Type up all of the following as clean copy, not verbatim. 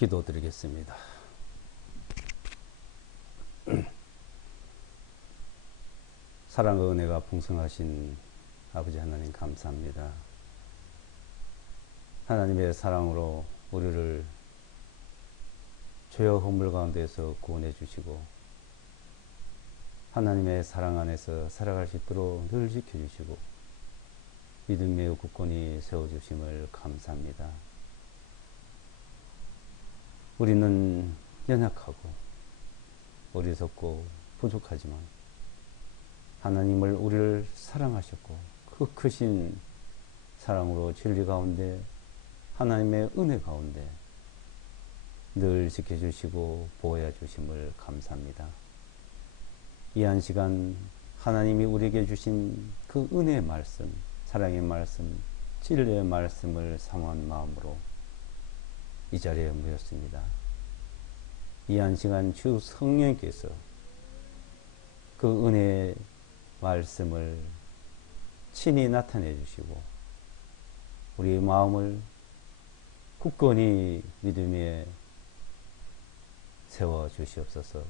기도드리겠습니다. 사랑과 은혜가 풍성하신 아버지 하나님 감사합니다. 하나님의 사랑으로 우리를 죄와 허물 가운데서 구원해 주시고 하나님의 사랑 안에서 살아갈 수 있도록 늘 지켜주시고 믿음의 굳건히 세워주심을 감사합니다. 우리는 연약하고 어리석고 부족하지만 하나님을 우리를 사랑하셨고 그 크신 사랑으로 진리 가운데 하나님의 은혜 가운데 늘 지켜주시고 보호해 주심을 감사합니다. 이 한 시간 하나님이 우리에게 주신 그 은혜의 말씀, 사랑의 말씀, 진리의 말씀을 사모한 마음으로 이 자리에 모였습니다. 이 한 시간 주 성령께서 그 은혜의 말씀을 친히 나타내 주시고 우리의 마음을 굳건히 믿음에 세워 주시옵소서.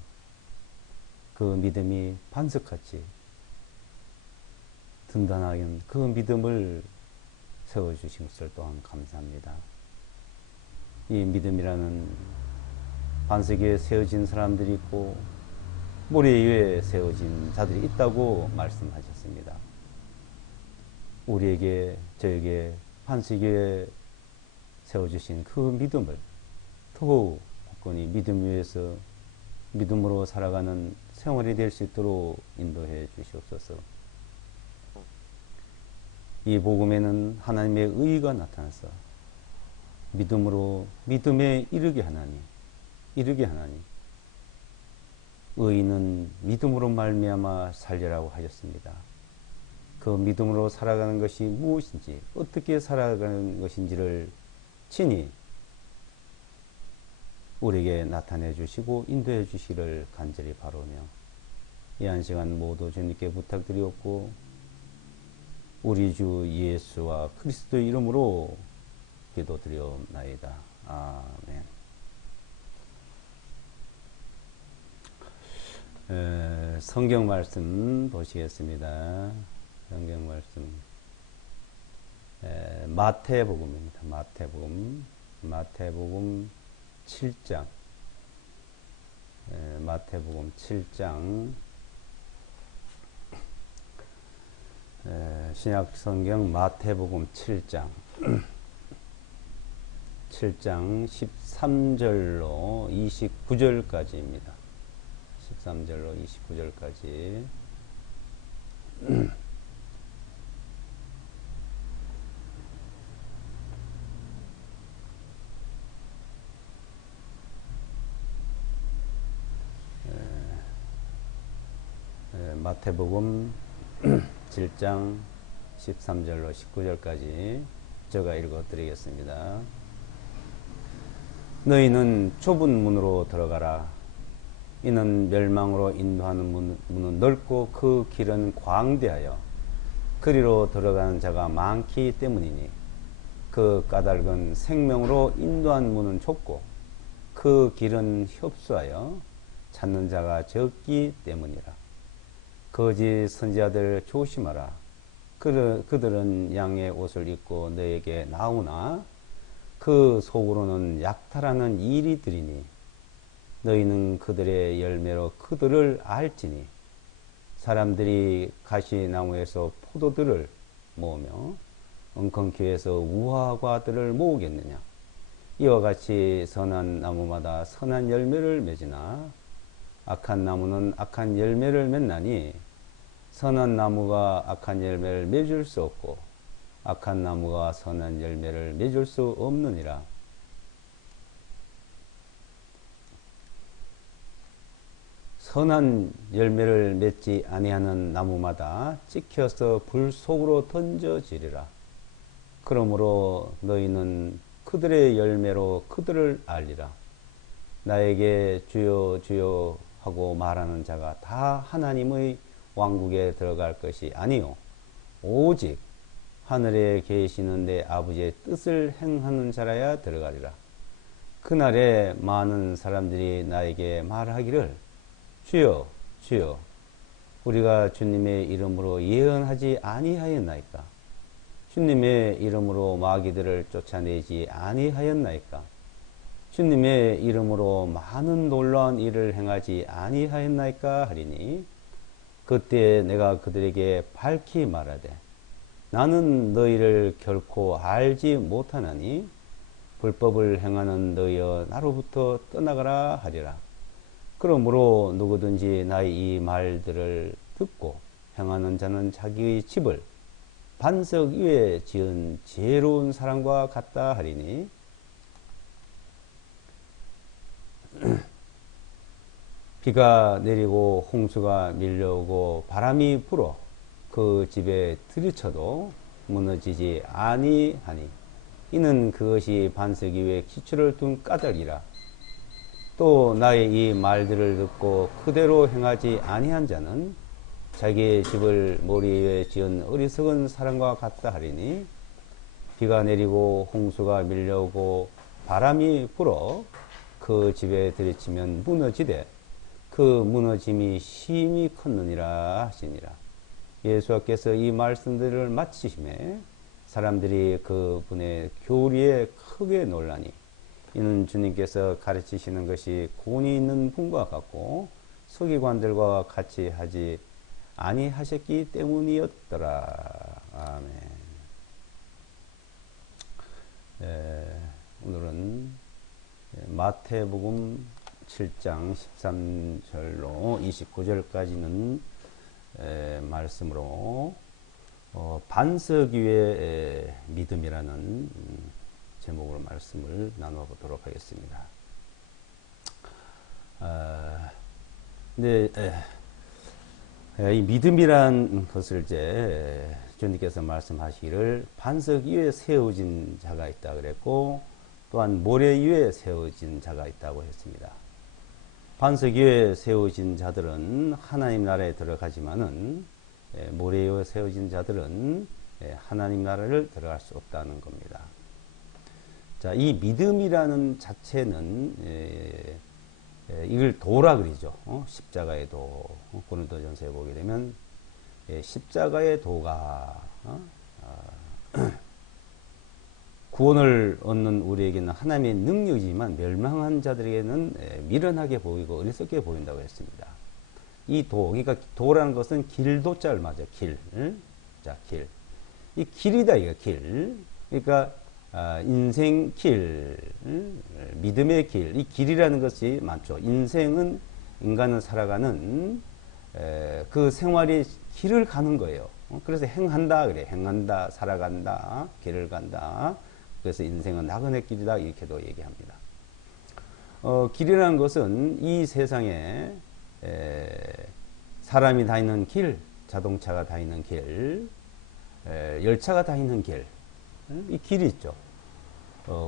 그 믿음이 반석같이 든든하게 그 믿음을 세워 주신 것을 또한 감사합니다. 이 믿음이라는 반석 위에 세워진 사람들이 있고 모래 위에 세워진 자들이 있다고 말씀하셨습니다. 우리에게 저에게 반석 위에 세워주신 그 믿음을 더욱 굳건히 믿음 위에서 믿음으로 살아가는 생활이 될 수 있도록 인도해 주시옵소서. 이 복음에는 하나님의 의가 나타나서 믿음으로 믿음에 이르게 하나니 의인은 믿음으로 말미암아 살리라고 하셨습니다. 그 믿음으로 살아가는 것이 무엇인지 어떻게 살아가는 것인지를 친히 우리에게 나타내 주시고 인도해 주시기를 간절히 바라며 이 한 시간 모두 주님께 부탁드리옵고 우리 주 예수와 그리스도의 이름으로 기도드리옵나이다. 아멘. 성경 말씀 보시겠습니다. 성경 말씀 마태복음입니다. 마태복음 7장 마태복음 7장 신약성경 마태복음 7장 13절로 29절까지입니다. 13절로 29절까지 마태복음 7장 13절로 19절까지 제가 읽어드리겠습니다. 너희는 좁은 문으로 들어가라. 이는 멸망으로 인도하는 문은 넓고 그 길은 광대하여 그리로 들어가는 자가 많기 때문이니 그 까닭은 생명으로 인도한 문은 좁고 그 길은 협소하여 찾는 자가 적기 때문이라. 거짓 선지자들 조심하라. 그들은 양의 옷을 입고 너에게 나오나 그 속으로는 약탈하는 이리들이니 너희는 그들의 열매로 그들을 알지니 사람들이 가시나무에서 포도들을 모으며 엉겅퀴에서 우화과들을 모으겠느냐. 이와 같이 선한 나무마다 선한 열매를 맺으나 악한 나무는 악한 열매를 맺나니 선한 나무가 악한 열매를 맺을 수 없고 악한 나무가 선한 열매를 맺을 수 없느니라. 선한 열매를 맺지 아니하는 나무마다 찍혀서 불 속으로 던져지리라. 그러므로 너희는 그들의 열매로 그들을 알리라. 나에게 주여 주여 하고 말하는 자가 다 하나님의 왕국에 들어갈 것이 아니요 오직 하늘에 계시는 내 아버지의 뜻을 행하는 자라야 들어가리라. 그날에 많은 사람들이 나에게 말하기를 주여 주여 우리가 주님의 이름으로 예언하지 아니하였나이까? 주님의 이름으로 마귀들을 쫓아내지 아니하였나이까? 주님의 이름으로 많은 놀라운 일을 행하지 아니하였나이까? 하리니 그때 내가 그들에게 밝히 말하되 나는 너희를 결코 알지 못하나니 불법을 행하는 너희여 나로부터 떠나가라 하리라. 그러므로 누구든지 나의 이 말들을 듣고 행하는 자는 자기의 집을 반석 위에 지은 지혜로운 사람과 같다 하리니 비가 내리고 홍수가 밀려오고 바람이 불어 그 집에 들이쳐도 무너지지 아니하니 이는 그것이 반석 위에 기초를 둔 까닭이라. 또 나의 이 말들을 듣고 그대로 행하지 아니한 자는 자기의 집을 모리 위에 지은 어리석은 사람과 같다 하리니 비가 내리고 홍수가 밀려오고 바람이 불어 그 집에 들이치면 무너지되 그 무너짐이 심히 컸느니라 하시니라. 예수께서 이 말씀들을 마치심에 사람들이 그분의 교리에 크게 놀라니 이는 주님께서 가르치시는 것이 권위 있는 분과 같고 서기관들과 같이 하지 아니하셨기 때문이었더라. 아멘. 오늘은 마태복음 7장 13절로 29절까지는 말씀으로 반석 위의 믿음이라는 제목으로 말씀을 나누어 보도록 하겠습니다. 근데 이 믿음이란 것을 이제 주님께서 말씀하시기를 반석 위에 세워진 자가 있다 그랬고 또한 모래 위에 세워진 자가 있다고 했습니다. 반석 위에 세워진 자들은 하나님 나라에 들어가지만은 모래 위에 세워진 자들은 하나님 나라를 들어갈 수 없다는 겁니다. 자, 이 믿음이라는 자체는 이걸 도라 그러죠. 십자가의 도. 고린도전서에 보게 되면 십자가의 도가 구원을 얻는 우리에게는 하나님의 능력이지만 멸망한 자들에게는 미련하게 보이고 어리석게 보인다고 했습니다. 이 도, 그러니까 도라는 것은 길도자를 맞아요. 길. 자, 길. 이 길이다, 이거 길. 그러니까 인생 길, 믿음의 길. 이 길이라는 것이 많죠. 인생은 인간은 살아가는 그 생활의 길을 가는 거예요. 그래서 행한다 그래. 행한다, 살아간다, 길을 간다. 그래서 인생은 나그네 길이다 이렇게도 얘기합니다. 길이라는 것은 이 세상에 사람이 다니는 길, 자동차가 다니는 길, 열차가 다니는 길, 이 길이 있죠.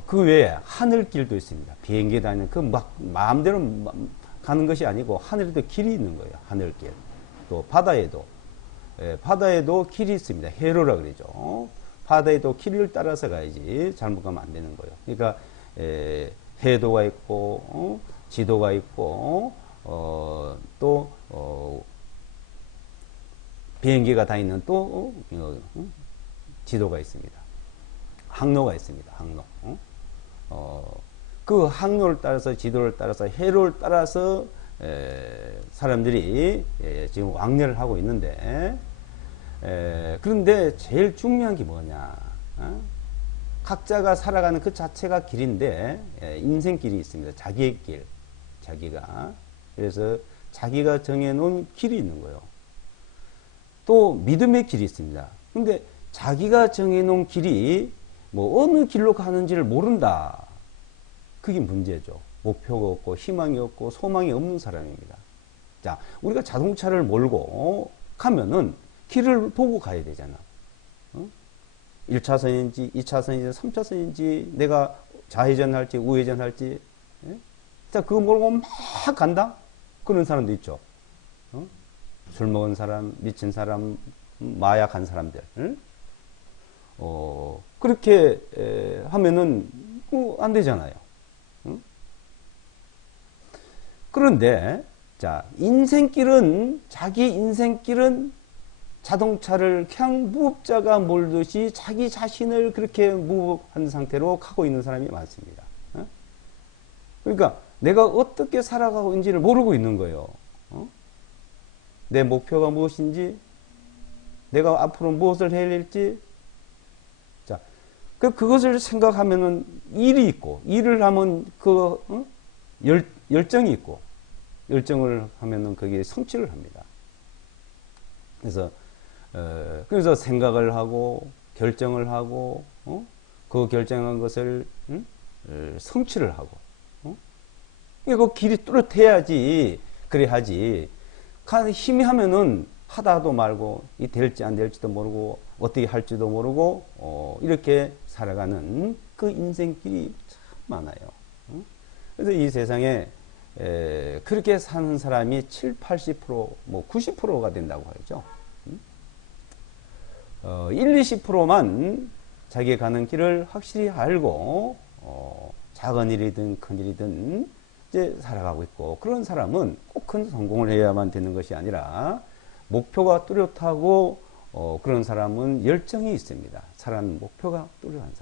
그 외에 하늘길도 있습니다. 비행기 다니는 그 막 마음대로 가는 것이 아니고 하늘에도 길이 있는 거예요. 하늘길. 또 바다에도 길이 있습니다. 해로라 그러죠. 바다에도 길을 따라서 가야지 잘못 가면 안 되는 거예요. 그러니까 해도가 있고 지도가 있고 또 비행기가 다니는 또 지도가 있습니다. 항로가 있습니다. 항로. 그 항로를 따라서 지도를 따라서 해로를 따라서 사람들이 지금 왕래를 하고 있는데 그런데 제일 중요한 게 뭐냐? 각자가 살아가는 그 자체가 길인데 인생길이 있습니다. 자기의 길, 자기가 그래서 자기가 정해놓은 길이 있는 거예요. 또 믿음의 길이 있습니다. 근데 자기가 정해놓은 길이 뭐 어느 길로 가는지를 모른다. 그게 문제죠. 목표가 없고 희망이 없고 소망이 없는 사람입니다. 자, 우리가 자동차를 몰고 가면은 길을 보고 가야 되잖아. 1차선인지 2차선인지 3차선인지 내가 좌회전 할지 우회전 할지 자, 그거 모르고 막 간다? 그런 사람도 있죠. 술 먹은 사람, 미친 사람, 마약한 사람들. 그렇게 하면은 안 되잖아요. 그런데 자, 자기 인생길은 자동차를 그냥 무법자가 몰듯이 자기 자신을 그렇게 무법한 상태로 가고 있는 사람이 많습니다. 그러니까 내가 어떻게 살아가고 있는지를 모르고 있는 거예요. 내 목표가 무엇인지, 내가 앞으로 무엇을 해야 할지. 자, 그것을 생각하면은 일이 있고, 일을 하면 열정이 있고, 열정을 하면은 거기에 성취를 합니다. 그래서 생각을 하고, 결정을 하고, 그 결정한 것을, 성취를 하고, 그 길이 뚜렷해야지, 그래야지. 힘이 하면은 하다도 말고, 이 될지 안 될지도 모르고, 어떻게 할지도 모르고, 이렇게 살아가는 그 인생길이 참 많아요. 그래서 이 세상에, 그렇게 사는 사람이 7, 80%, 뭐 90%가 된다고 하죠. 1, 20%만 자기가 가는 길을 확실히 알고, 작은 일이든 큰 일이든 이제 살아가고 있고, 그런 사람은 꼭 큰 성공을 해야만 되는 것이 아니라 목표가 뚜렷하고 그런 사람은 열정이 있습니다. 살아가는 목표가 뚜렷한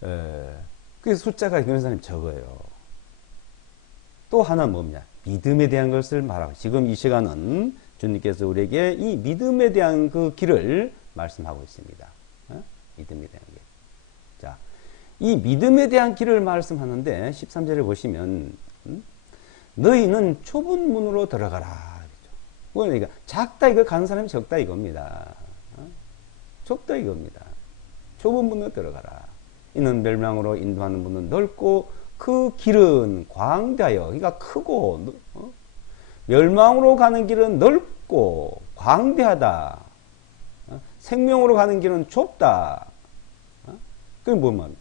사람들. 그래서 숫자가 그런 사람이 적어요. 또 하나 뭐냐? 믿음에 대한 것을 말하고, 지금 이 시간은 주님께서 우리에게 이 믿음에 대한 그 길을 말씀하고 있습니다. 믿음에 대한 길. 자, 이 믿음에 대한 길을 말씀하는데 13절에 보시면 너희는 좁은 문으로 들어가라. 그러니까 작다 이거 가는 사람이 적다 이겁니다. 좁다 이겁니다. 좁은 문으로 들어가라. 이는 멸망으로 인도하는 문은 넓고 그 길은 광대하여, 그러니까 크고, 멸망으로 가는 길은 넓고 광대하다. 생명으로 가는 길은 좁다. 그게 뭔 말입니까?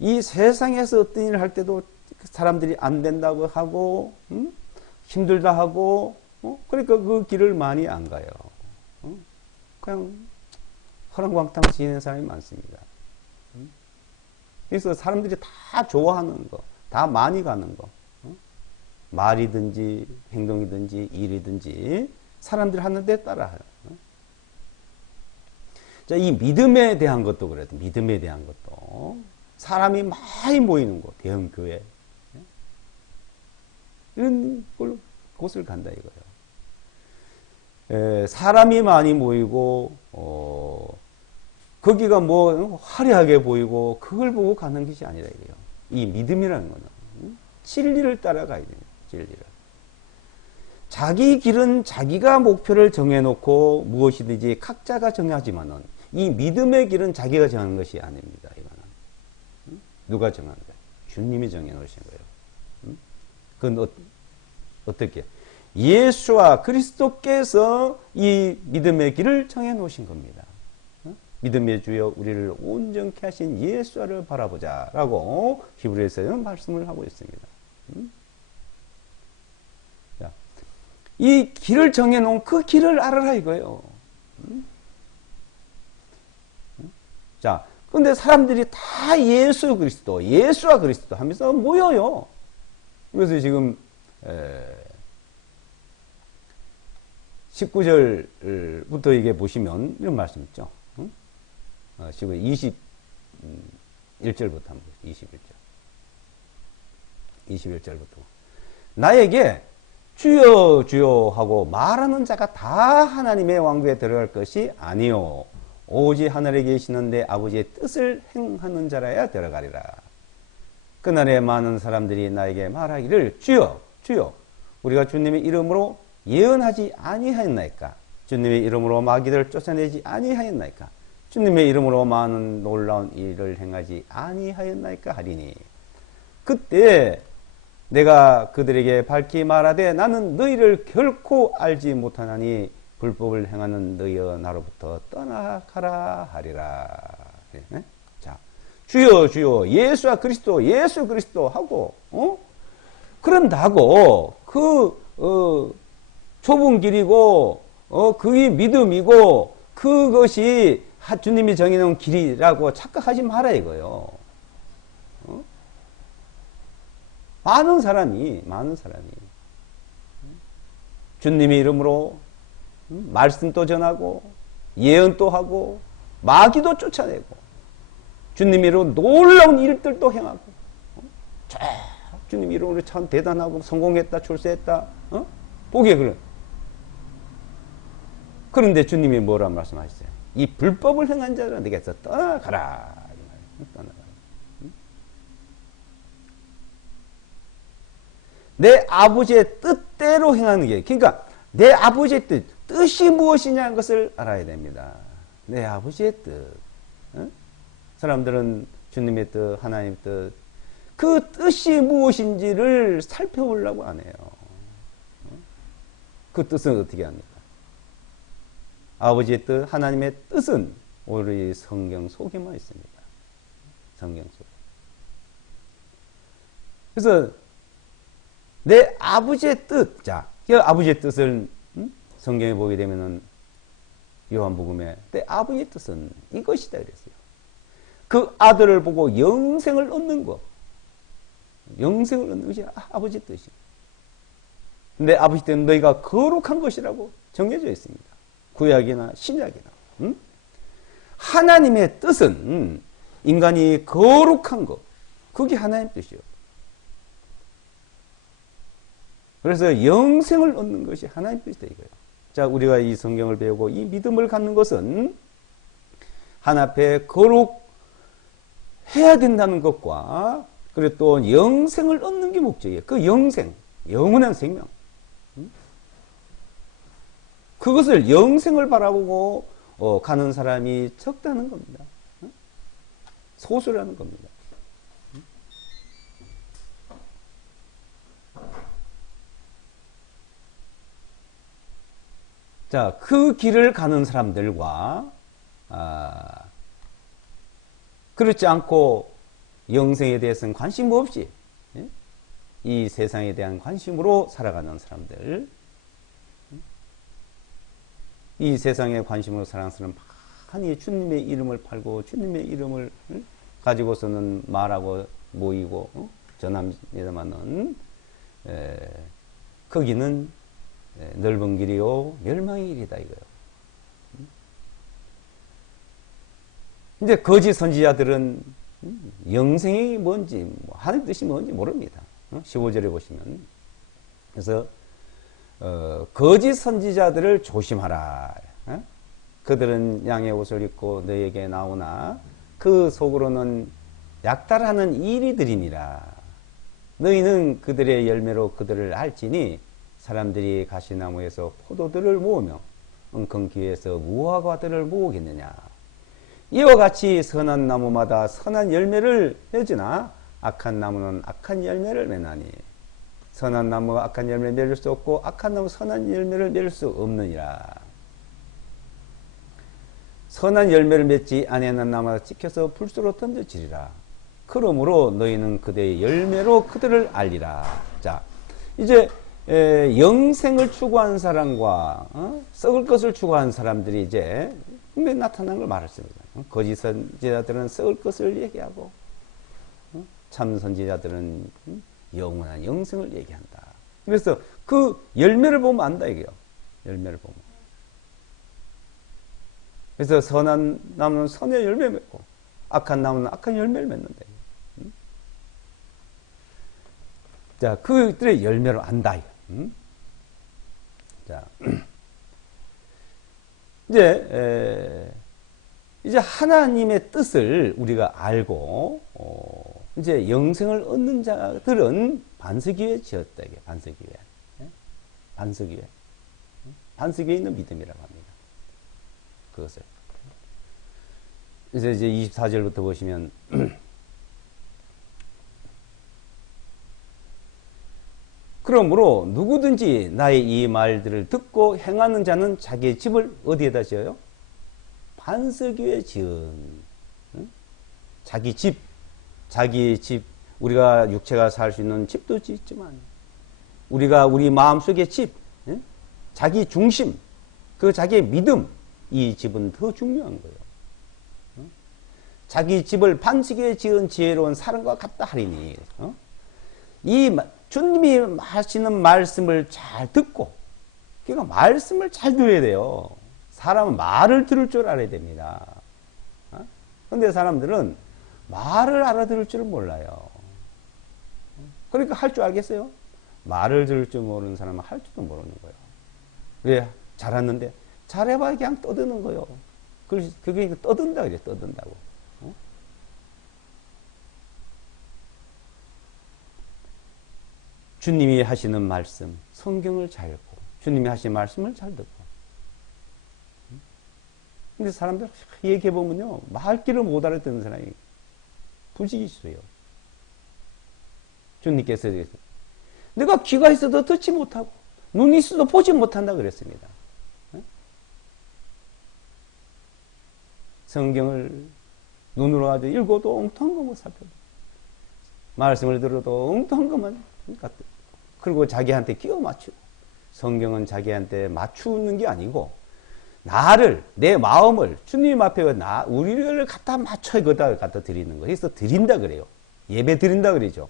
이 세상에서 어떤 일을 할 때도 사람들이 안 된다고 하고, 힘들다 하고, 그러니까 그 길을 많이 안 가요. 그냥 허랑광탕 지내는 사람이 많습니다. 그래서 사람들이 다 좋아하는 거, 다 많이 가는 거, 말이든지 행동이든지 일이든지 사람들이 하는 데 따라해요. 자, 이 믿음에 대한 것도 그래도, 믿음에 대한 것도 사람이 많이 모이는 곳, 대형 교회 이런 곳을 간다 이거예요. 사람이 많이 모이고 거기가 뭐 화려하게 보이고 그걸 보고 가는 것이 아니라 이래요. 이 믿음이라는 거는 진리를 따라가야 돼요. 진리를. 자기 길은 자기가 목표를 정해놓고 무엇이든지 각자가 정하지만은 이 믿음의 길은 자기가 정하는 것이 아닙니다. 이거는 누가 정한 거예요? 주님이 정해놓으신 거예요. 그건 어떻게? 예수와 그리스도께서 이 믿음의 길을 정해놓으신 겁니다. 믿음의 주여 우리를 온전케 하신 예수를 바라보자 라고 히브리서에는 말씀을 하고 있습니다. 자, 이 길을 정해놓은 그 길을 알아라 이거예요. 자, 근데 사람들이 다 예수 그리스도, 예수와 그리스도 하면서 모여요. 그래서 지금 19절부터 이게 보시면 이런 말씀 있죠. 지금 21절부터 한번 보세요. 21절부터. 나에게 주여 주여 하고 말하는 자가 다 하나님의 왕국에 들어갈 것이 아니요 오직 하늘에 계시는 내 아버지의 뜻을 행하는 자라야 들어가리라. 그날에 많은 사람들이 나에게 말하기를 주여 주여 우리가 주님의 이름으로 예언하지 아니하였나이까? 주님의 이름으로 마귀들을 쫓아내지 아니하였나이까? 주님의 이름으로 많은 놀라운 일을 행하지 아니하였나이까 하리니 그때 내가 그들에게 밝히 말하되 나는 너희를 결코 알지 못하나니 불법을 행하는 너희여 나로부터 떠나가라 하리라. 네? 자, 주여 주여 예수와 그리스도 예수 그리스도 하고 그런다고 좁은 길이고 그게 믿음이고 그것이 주님이 정해놓은 길이라고 착각하지 마라 이거요. 많은 사람이 주님의 이름으로 말씀도 전하고 예언도 하고 마귀도 쫓아내고 주님 이름으로 놀라운 일들도 행하고 주님 이름으로 참 대단하고 성공했다 출세했다 보기에 그래. 그런데 주님이 뭐라 말씀하셨어요? 이 불법을 행한 자들은 내게서 떠나가라. 떠나가라. 내 아버지의 뜻대로 행하는 게, 그러니까 내 아버지의 뜻이 무엇이냐는 것을 알아야 됩니다. 내 아버지의 뜻. 사람들은 주님의 뜻, 하나님의 뜻, 그 뜻이 무엇인지를 살펴보려고 안 해요. 그 뜻은 어떻게 합니까? 아버지의 뜻, 하나님의 뜻은 우리 성경 속에만 있습니다. 성경 속에. 그래서 내 아버지의 뜻, 자, 그 아버지의 뜻을 성경에 보게 되면은 요한복음에 내 아버지의 뜻은 이것이다 그랬어요. 그 아들을 보고 영생을 얻는 것, 영생을 얻는 것이 아버지의 뜻이에요. 내 아버지 뜻은 너희가 거룩한 것이라고 정해져 있습니다. 구약이나 신약이나. 하나님의 뜻은 인간이 거룩한 것, 그게 하나님의 뜻이요. 그래서 영생을 얻는 것이 하나님의 뜻이다 이거예요. 자, 우리가 이 성경을 배우고 이 믿음을 갖는 것은 하나님 앞에 거룩해야 된다는 것과 그리고 또 영생을 얻는 게 목적이에요. 그 영생, 영원한 생명. 그것을 영생을 바라보고 가는 사람이 적다는 겁니다. 소수라는 겁니다. 자, 그 길을 가는 사람들과 그렇지 않고 영생에 대해서는 관심 없이 이 세상에 대한 관심으로 살아가는 사람들, 이 세상에 관심으로 살아가는 사람 많이 주님의 이름을 팔고 주님의 이름을 가지고서는 말하고 모이고 전합니다마는 거기는 넓은 길이요 멸망의 길이다 이거예요. 이제 거짓 선지자들은 영생이 뭔지 하나님 뜻이 뭔지 모릅니다. 15절에 보시면 그래서 거짓 선지자들을 조심하라. 그들은 양의 옷을 입고 너에게 나오나 그 속으로는 약탈하는 이리들이니라. 너희는 그들의 열매로 그들을 알지니 사람들이 가시나무에서 포도들을 모으며 엉겅퀴에서 무화과들을 모으겠느냐. 이와 같이 선한 나무마다 선한 열매를 맺으나 악한 나무는 악한 열매를 맺나니 선한 나무가 악한 열매를 맺을 수 없고 악한 나무 선한 열매를 맺을 수 없느니라. 선한 열매를 맺지 아니하는 나무가 찍혀서 불수로 던져지리라. 그러므로 너희는 그들의 열매로 그들을 알리라. 자, 이제 영생을 추구하는 사람과 썩을 것을 추구하는 사람들이 이제 분명히 나타난 걸 말했습니다. 거짓 선지자들은 썩을 것을 얘기하고 참 선지자들은 영원한 영생을 얘기한다. 그래서 그 열매를 보면 안다 이게요. 열매를 보면. 그래서 선한 나무는 선의 열매 맺고 악한 나무는 악한 열매를 맺는다. 자, 그들의 열매로 안다. 자, 이제 하나님의 뜻을 우리가 알고 이제 영생을 얻는 자들은 반석위에 지었다. 이게 반석위에. 반석위에. 반석위에 있는 믿음이라고 합니다. 그것을. 그래서 이제 24절부터 보시면 그러므로 누구든지 나의 이 말들을 듣고 행하는 자는 자기의 집을 어디에다 지어요? 반석 위에 지은 자기 집, 자기의 집, 우리가 육체가 살 수 있는 집도 짓지만 우리가 우리 마음속의 집, 자기 중심, 그 자기의 믿음, 이 집은 더 중요한 거예요. 자기 집을 반석 위에 지은 지혜로운 사람과 같다 하리니 주님이 하시는 말씀을 잘 듣고, 그러니까 말씀을 잘 들어야 돼요. 사람은 말을 들을 줄 알아야 됩니다. 근데 사람들은 말을 알아들을 줄 몰라요. 그러니까 할 줄 알겠어요? 말을 들을 줄 모르는 사람은 할 줄도 모르는 거예요. 왜? 잘했는데 잘해봐야 그냥 떠드는 거예요. 그게 떠든다 그래, 떠든다고. 주님이 하시는 말씀, 성경을 잘 읽고, 주님이 하시는 말씀을 잘 듣고. 근데 사람들 얘기해보면요, 말귀를 못 알아듣는 사람이 부지기 싫어요. 주님께서 내가 귀가 있어도 듣지 못하고, 눈이 있어도 보지 못한다 그랬습니다. 성경을 눈으로 아주 읽어도 엉뚱한 것만 살펴도, 말씀을 들어도 엉뚱한 것만, 그리고 자기한테 끼워 맞추고, 성경은 자기한테 맞추는 게 아니고, 내 마음을 주님 앞에 우리를 갖다 맞춰 갖다 드리는 거예요. 그래서 드린다 그래요. 예배 드린다 그러죠.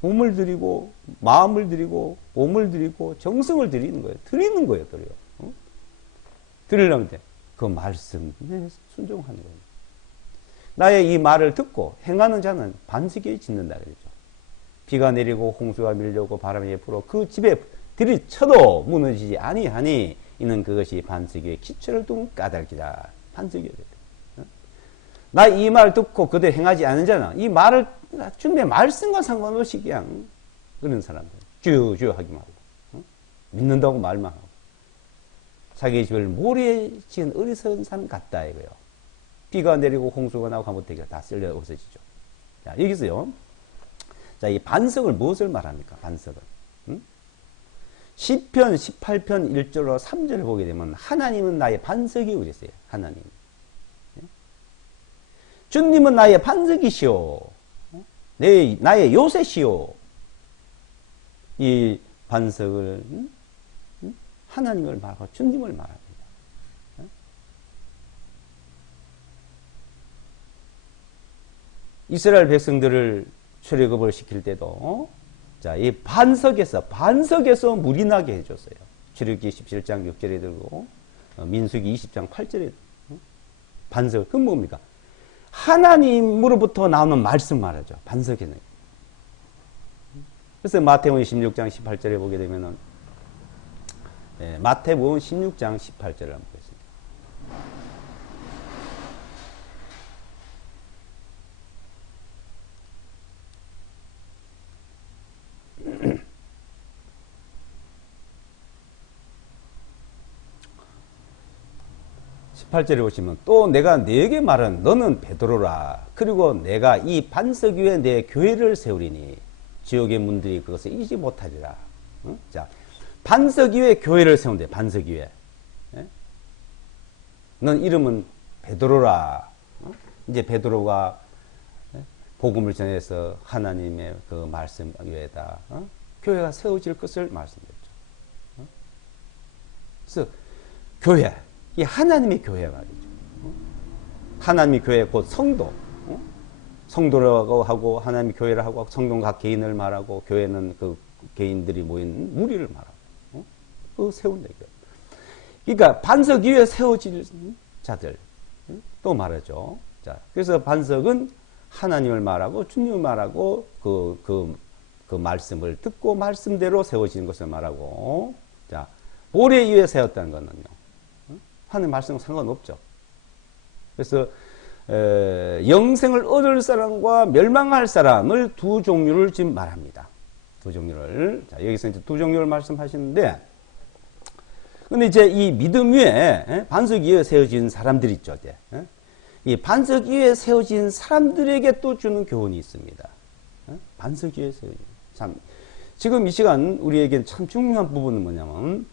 몸을 드리고, 마음을 드리고, 몸을 드리고, 정성을 드리는 거예요. 드리는 거예요, 드려요. 드리려면 그 말씀에 순종하는 거예요. 나의 이 말을 듣고 행하는 자는 반석에 짓는다 그러죠. 비가 내리고 홍수가 밀려오고 바람이 불어 그 집에 들이쳐도 무너지지 아니하니 이는 그것이 반석에 기초를 둔 까닭이다. 반석이어야 돼. 나 이 말 듣고 그대로 행하지 않은 자는 이 말을 주님의 말씀과 상관없이 그냥 그런 사람들 쭈쭈 하기만 하고 믿는다고 말만 하고 자기 집을 모래에 지은 어리석은 사람 같다 이거요. 비가 내리고 홍수가 나고 하면 되게 다 쓸려 없어지죠. 자, 여기서요. 자, 이 반석을 무엇을 말합니까? 반석은. 시편 18편 1절로 3절을 보게 되면 하나님은 나의 반석이요 그랬어요. 하나님. 주님은 나의 반석이시오. 나의 요새시오. 이 반석을 하나님을 말하고 주님을 말합니다. 이스라엘 백성들을 출애굽을 시킬 때도 자, 이 반석에서 물이 나게 해줬어요. 출애굽기 17장 6절에 들고 민수기 20장 8절에 반석. 그건 뭡니까? 하나님으로부터 나오는 말씀 말하죠. 반석에는. 그래서 마태복음 16장 18절에 보게 되면은 마태복음 16장 18절을 한번 보겠습니다. 18절에 보시면 또 내가 네게 말은 너는 베드로라. 그리고 내가 이 반석 위에 내 교회를 세우리니 지옥의 문들이 그것을 이기지 못하리라. 자, 반석 위에 교회를 세운대. 반석 위에. 넌 이름은 베드로라. 이제 베드로가 복음을 전해서 하나님의 그 말씀 위에다 교회가 세워질 것을 말씀드렸죠. 그래서 교회, 이 하나님의 교회 말이죠. 하나님의 교회 곧 성도. 성도라고 하고 하나님의 교회를 하고 성도 각 개인을 말하고 교회는 그 개인들이 모인 무리를 말하고 그 세운다. 그러니까 반석 위에 세워질 자들 또 말하죠. 자, 그래서 반석은 하나님을 말하고 주님을 말하고 그 말씀을 듣고 말씀대로 세워지는 것을 말하고 자, 모래 위에 세웠다는 것은요. 하나님 말씀과 상관없죠. 그래서 영생을 얻을 사람과 멸망할 사람을 두 종류를 지금 말합니다. 두 종류를. 자, 여기서 이제 두 종류를 말씀하시는데, 근데 이제 이 믿음 위에 반석 위에 세워진 사람들 있죠. 이 반석 위에 세워진 사람들에게 또 주는 교훈이 있습니다. 반석 위에 세워진 참 지금 이 시간 우리에게 참 중요한 부분은 뭐냐면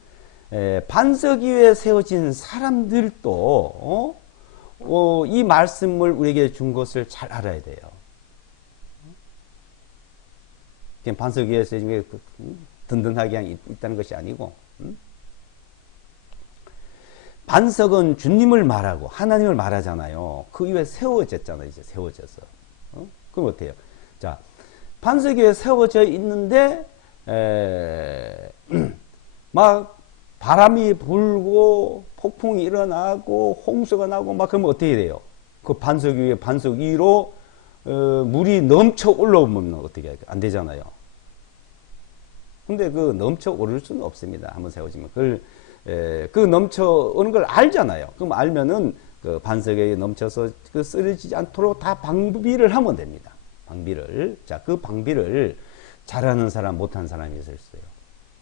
반석 위에 세워진 사람들도 이 말씀을 우리에게 준 것을 잘 알아야 돼요. 그냥 반석 위에 세워진 게 든든하게 있다는 것이 아니고 반석은 주님을 말하고 하나님을 말하잖아요. 그 위에 세워졌잖아요. 이제 세워져서. 그럼 어때요? 자, 반석 위에 세워져 있는데 막 바람이 불고 폭풍이 일어나고 홍수가 나고 막 그러면 어떻게 돼요? 그 반석 위에 반석 위로 물이 넘쳐 올라오면 어떻게 해요? 안 되잖아요. 근데 그 넘쳐 오를 수는 없습니다. 한번 세워지면 그 넘쳐 오는 걸 알잖아요. 그럼 알면은 그 반석에 넘쳐서 그 쓰러지지 않도록 다 방비를 하면 됩니다. 방비를. 자, 그 방비를 잘하는 사람, 못하는 사람이 있을 수 있어요.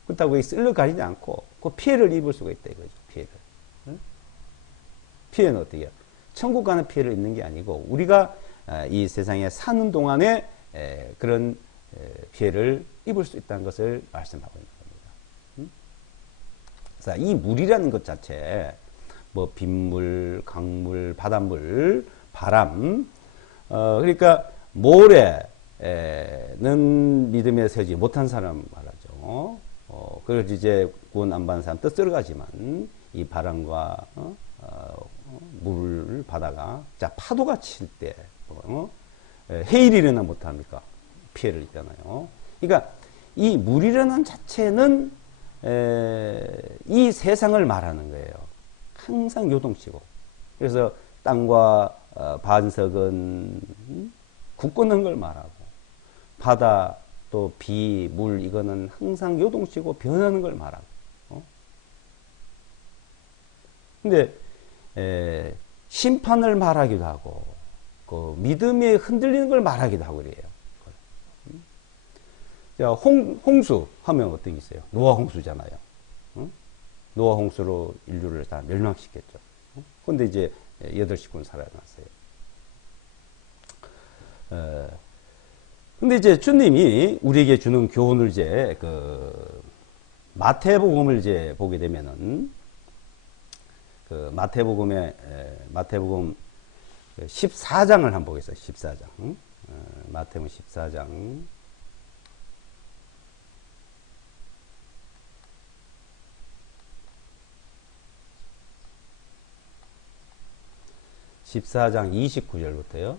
그렇다고 쓸려 가리지 않고 그 피해를 입을 수가 있다 이거죠. 피해를. 응? 피해는 어떻게 해요? 천국 가는 피해를 입는 게 아니고 우리가 이 세상에 사는 동안에 그런 피해를 입을 수 있다는 것을 말씀하고 있는 겁니다. 응? 자, 이 물이라는 것 자체, 뭐 빗물, 강물, 바닷물, 바람, 그러니까 모래는 믿음에 서지 못한 사람 말하죠. 그래서 이제 구원 안 받는 사람 뜻대로 가지만 이 바람과 물 바다가 자 파도가 칠 때 해일이 일어나 못합니까? 피해를 입잖아요. 그러니까 이 물이라는 자체는 이 세상을 말하는 거예요. 항상 요동치고. 그래서 땅과 반석은 굳건한 걸 말하고 바다 또 비, 물 이거는 항상 요동치고 변하는 걸 말하고. 근데 심판을 말하기도 하고 그 믿음에 흔들리는 걸 말하기도 하고 그래요. 자, 홍수 하면 어떤 게 있어요? 노아 홍수잖아요. 노아 홍수로 인류를 다 멸망시켰죠. 근데 이제 8식구는 살아났어요. 근데 이제 주님이 우리에게 주는 교훈을 이제 그 마태복음을 이제 보게 되면은 그 마태복음 14장을 한번 보겠어요. 14장. 마태복음 14장. 14장 29절부터요.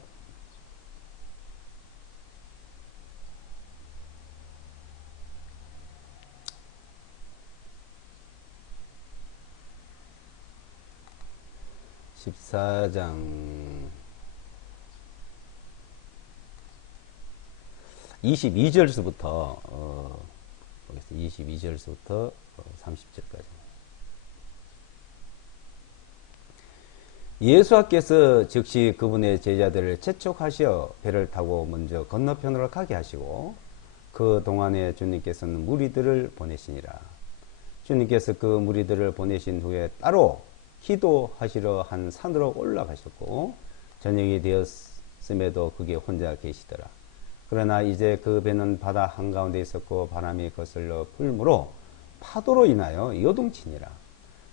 (14장) 22절서부터 22절서부터 30절까지. 예수께서 즉시 그분의 제자들을 재촉하시어 배를 타고 먼저 건너편으로 가게 하시고 그 동안에 주님께서는 무리들을 보내시니라. 주님께서 그 무리들을 보내신 후에 따로 기도하시러 한 산으로 올라가셨고 저녁이 되었음에도 거기에 혼자 계시더라. 그러나 이제 그 배는 바다 한가운데 있었고 바람이 거슬러 불므로 파도로 인하여 요동치니라.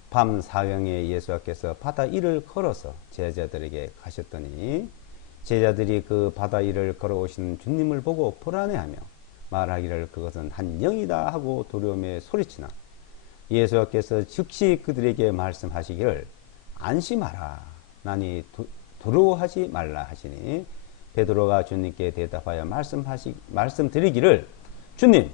밤 사경에 예수께서 바다 위를 걸어서 제자들에게 가셨더니 제자들이 그 바다 위를 걸어오시는 주님을 보고 불안해하며 말하기를 그것은 한 영이다 하고 두려움에 소리치나 예수께서 즉시 그들에게 말씀하시기를 안심하라 나니 두려워하지 말라 하시니 베드로가 주님께 대답하여 말씀드리기를 주님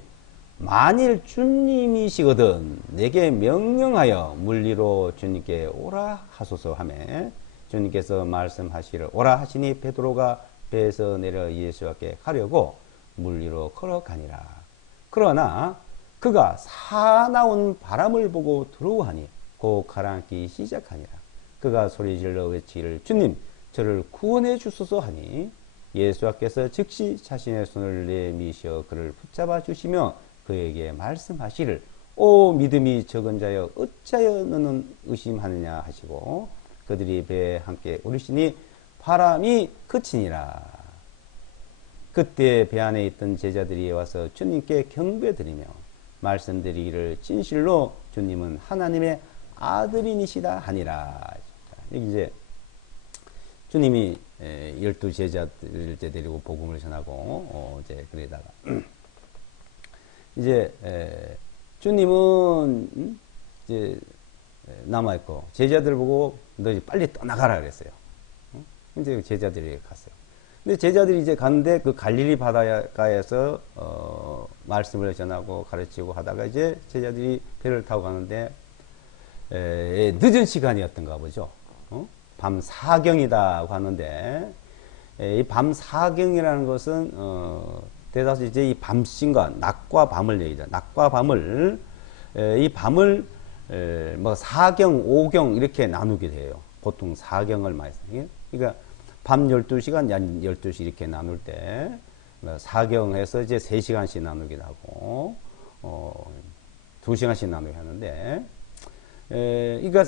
만일 주님이시거든 내게 명령하여 물 위로 주님께 오라 하소서 하매 주님께서 말씀하시기를 오라 하시니 베드로가 배에서 내려 예수 앞에 가려고 물 위로 걸어가니라. 그러나 그가 사나운 바람을 보고 두려워하니 곧 가라앉기 시작하니라. 그가 소리질러 외치기를 주님 저를 구원해 주소서 하니 예수께서 즉시 자신의 손을 내미시어 그를 붙잡아 주시며 그에게 말씀하시기를 오 믿음이 적은 자여 어찌하여 너는 의심하느냐 하시고 그들이 배에 함께 오르시니 바람이 그치니라. 그때 배 안에 있던 제자들이 와서 주님께 경배드리며 말씀드리기를 진실로 주님은 하나님의 아들이시다 하니라. 여기 이제 주님이 12제자들을 데리고 복음을 전하고 이제 그러다가 이제 주님은 이제 남아 있고 제자들 보고 너 이제 빨리 떠나가라 그랬어요. 이제 제자들이 갔어요. 근데 제자들이 이제 가는데 그 갈릴리 바닷가에서 말씀을 전하고 가르치고 하다가 이제 제자들이 배를 타고 가는데 늦은 시간이었던가 보죠. 밤 사경이다 하는데 이 밤 사경이라는 것은 대다수 이제 이 밤신과 낮과 밤을 얘기죠. 낮과 밤을 이 밤을 뭐 사경, 오경 이렇게 나누게 돼요. 보통 사경을 많이 써요. 그러니까 밤 12시간, 약 12시 이렇게 나눌 때 사경해서 이제 3시간씩 나누기도 하고 2시간씩 나누게 하는데 그러니까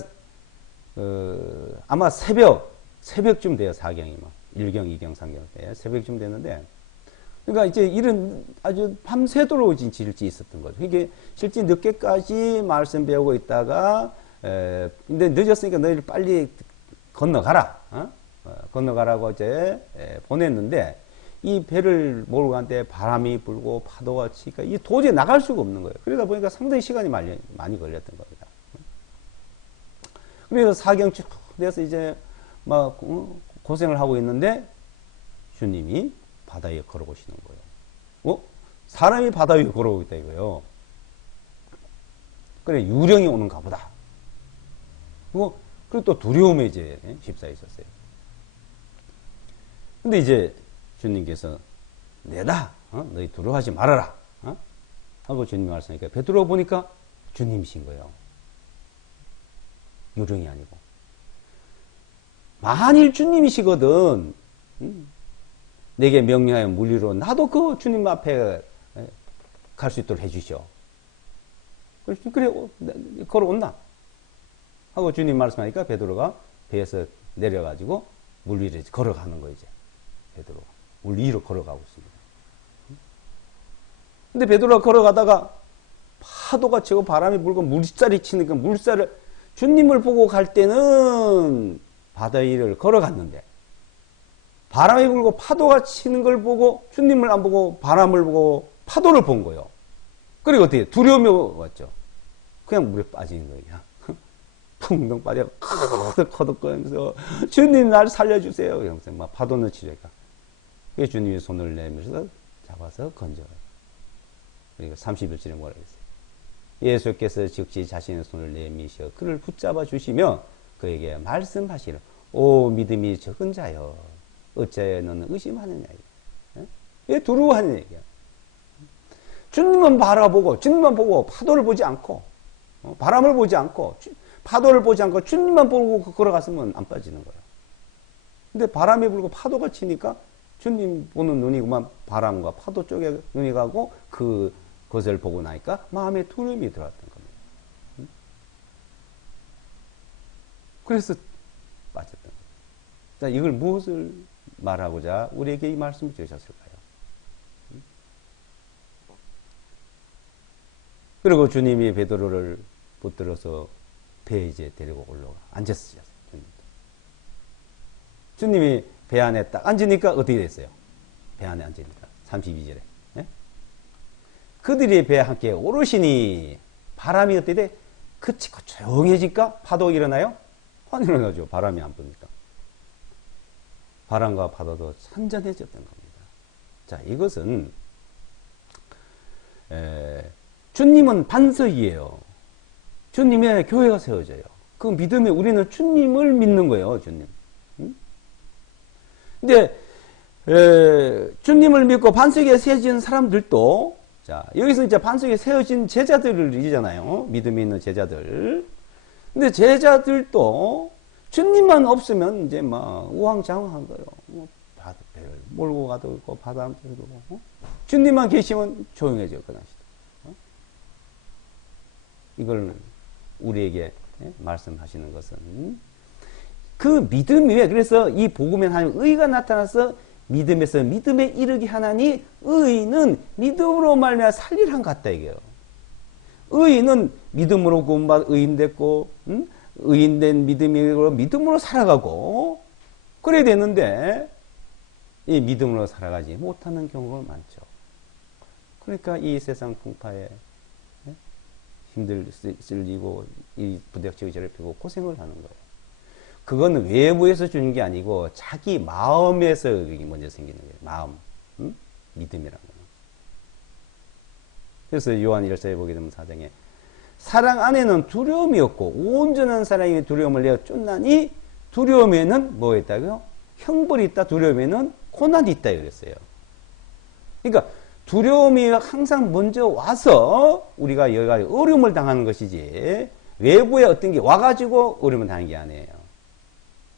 아마 새벽쯤 돼요. 사경이면 1경, 2경, 3경 때 새벽쯤 되는데 그러니까 이제 이런 아주 밤새도록 질지 있었던 거죠. 이게 실제 늦게까지 말씀 배우고 있다가 근데 늦었으니까 너희를 빨리 건너가라. 건너가라고 이제 보냈는데 이 배를 몰고 갈 때 바람이 불고 파도가 치니까 이 도저히 나갈 수가 없는 거예요. 그러다 보니까 상당히 시간이 많이 걸렸던 겁니다. 그래서 사경 쭉 돼서 이제 막 고생을 하고 있는데 주님이 바다 위에 걸어오시는 거예요. 사람이 바다 위에 걸어오고 있다 이거예요. 그래 유령이 오는가 보다. 그리고 또 두려움에 이제 휩싸여 있었어요. 근데 이제 주님께서 내다 너희 두려워하지 말아라 하고 주님이 말씀하니까 베드로가 보니까 주님이신 거예요. 유령이 아니고. 만일 주님이시거든 내게 명령하여 물리로 나도 그 주님 앞에 갈 수 있도록 해주시오. 그래 걸어온나 하고 주님 말씀하니까 베드로가 배에서 내려가지고 물 위로 걸어가는 거 이제 베드로가 물 위로 걸어가고 있습니다. 근데 베드로가 걸어가다가 파도가 치고 바람이 불고 물살이 치니까 물살을 주님을 보고 갈 때는 바다 위를 걸어갔는데 바람이 불고 파도가 치는 걸 보고 주님을 안 보고 바람을 보고 파도를 본 거예요. 그리고 어떻게 두려움이 왔죠. 그냥 물에 빠지는 거예요. 풍덩 빠져 커덕커덕거리면서 주님 날 살려주세요. 이러면서 막 파도는 치니까 그래서 주님이 손을 내밀어서 잡아서 건져요. 그리고 31절에 뭐라고 했어요? 예수께서 즉시 자신의 손을 내미셔 그를 붙잡아 주시며 그에게 말씀하시려 오 믿음이 적은 자여 어찌하여 너는 의심하느냐. 왜 두려워하느냐 얘기야. 주님만 바라보고 주님만 보고 파도를 보지 않고 바람을 보지 않고 파도를 보지 않고 주님만 보고 걸어갔으면 안 빠지는 거예요. 근데 바람이 불고 파도가 치니까 주님 보는 눈이 그만 바람과 파도 쪽에 눈이 가고 그것을 보고 나니까 마음에 두려움이 들어왔던 겁니다. 그래서 빠졌던 거예요. 자, 이걸 무엇을 말하고자 우리에게 이 말씀을 주셨을까요? 그리고 주님이 베드로를 붙들어서 배에 이제 데리고 올라가 앉았어요. 주님이 배 안에 딱 앉으니까 어떻게 됐어요? 배 안에 앉으니까 32절에 그들이 배에 함께 오르시니 바람이 어떻게 돼? 그치고 조용해지니까 파도가 일어나요? 안 일어나죠. 바람이 안 부니까. 바람과 파도도 선전해졌던 겁니다. 자, 이것은 주님은 반석이에요. 주님의 교회가 세워져요. 그 믿음에 우리는 주님을 믿는 거예요. 주님. 근데 주님을 믿고 반석에 세워진 사람들도 자 여기서 이제 반석에 세워진 제자들을 이잖아요. 믿음이 있는 제자들. 근데 제자들도 주님만 없으면 이제 막 우왕좌왕한 거예요. 배를 몰고 가도 있고 바다 한쪽도 있고 주님만 계시면 조용해져요. 그 당시도. 이걸 우리에게 말씀하시는 것은 그 믿음이 왜 그래서 이 복음에 하나님 의가 나타나서 믿음에서 믿음에 이르게 하나니 의는 믿음으로 말미암아 살리란 같다 이게요. 의는 믿음으로 구원받아 의인됐고 의인된 믿음으로 믿음으로 살아가고 그래야 되는데 이 믿음으로 살아가지 못하는 경우가 많죠. 그러니까 이 세상 풍파에 힘들리고 이 부대찌개 저를 피고 고생을 하는 거예요. 그거는 외부에서 주는 게 아니고 자기 마음에서 먼저 생기는 거예요. 마음, 믿음이라는 거는. 그래서 요한 1서에 보게 되면 4장에 사랑 안에는 두려움이 없고 온전한 사랑의 두려움을 내어 쫓나니 두려움에는 뭐가 있다고요? 형벌이 있다. 두려움에는 고난이 있다 그랬어요. 그러니까 두려움이 항상 먼저 와서 우리가 여러 가지 어려움을 당하는 것이지 외부에 어떤 게 와가지고 어려움을 당하는 게 아니에요.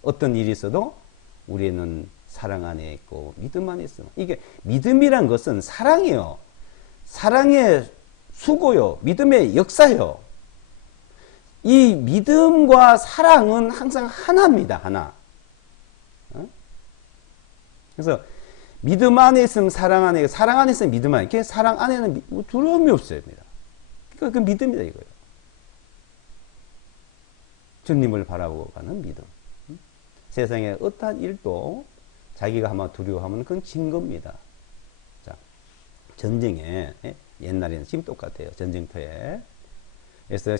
어떤 일이 있어도 우리는 사랑 안에 있고 믿음 안에 있어. 이게 믿음이란 것은 사랑이에요. 사랑의 수고요. 믿음의 역사요. 이 믿음과 사랑은 항상 하나입니다. 하나. 그래서 믿음 안에 있으면 사랑 안에, 사랑 안에 있으면 믿음 안에, 이렇게 사랑 안에는 두려움이 없어요. 그러니까 그 믿음이다 이거예요. 주님을 바라보고 가는 믿음. 세상에 어떠한 일도 자기가 아마 두려워하면 그건 진 겁니다. 자, 전쟁에, 옛날에는 지금 똑같아요. 전쟁터에. 그래서 여러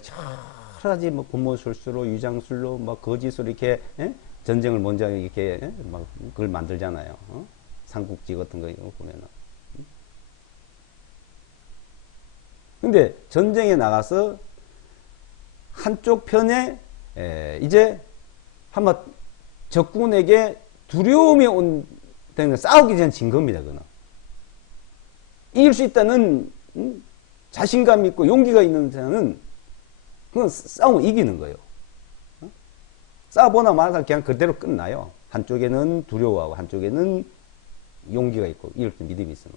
가지 뭐 군무술수로, 유장술로, 뭐 거짓으로 이렇게, 전쟁을 먼저 이렇게, 막 그걸 만들잖아요. 삼국지 같은 거 보면은. 근데 전쟁에 나가서 한쪽 편에 이제 한번 적군에게 두려움이 온 싸우기 전 진 겁니다. 그는 이길 수 있다는 자신감 있고 용기가 있는 자는 그건 싸우면 이기는 거예요. 싸워보나 마나 그냥 그대로 끝나요. 한쪽에는 두려워하고 한쪽에는 용기가 있고 이럴 때 믿음이 있으면.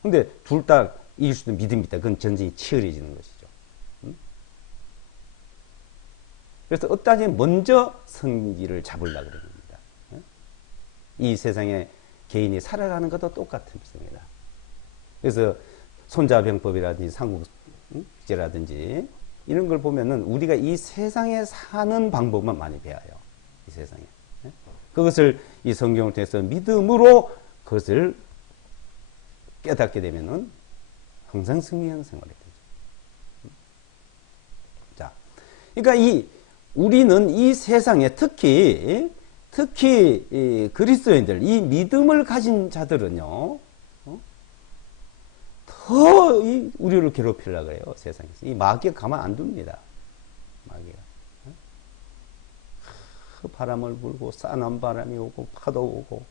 근데 둘 다 이길 수 있는 믿음이 있다. 그건 전쟁이 치열해지는 것이죠. 그래서 어떠하지 먼저 성기를 잡으려고 그럽니다. 이 세상에 개인이 살아가는 것도 똑같습니다. 그래서 손자병법이라든지 삼국지라든지 이런 걸 보면은 우리가 이 세상에 사는 방법만 많이 배워요. 이 세상에. 그것을 이 성경을 통해서 믿음으로 그것을 깨닫게 되면은 항상 승리하는 생활이 되죠. 자, 그러니까 우리는 이 세상에 특히 이 그리스도인들, 이 믿음을 가진 자들은요, 더 우리를 괴롭히려고 그래요, 세상에서. 이 마귀가 가만 안 둡니다. 마귀가. 바람을 불고, 싸한 바람이 오고, 파도 오고.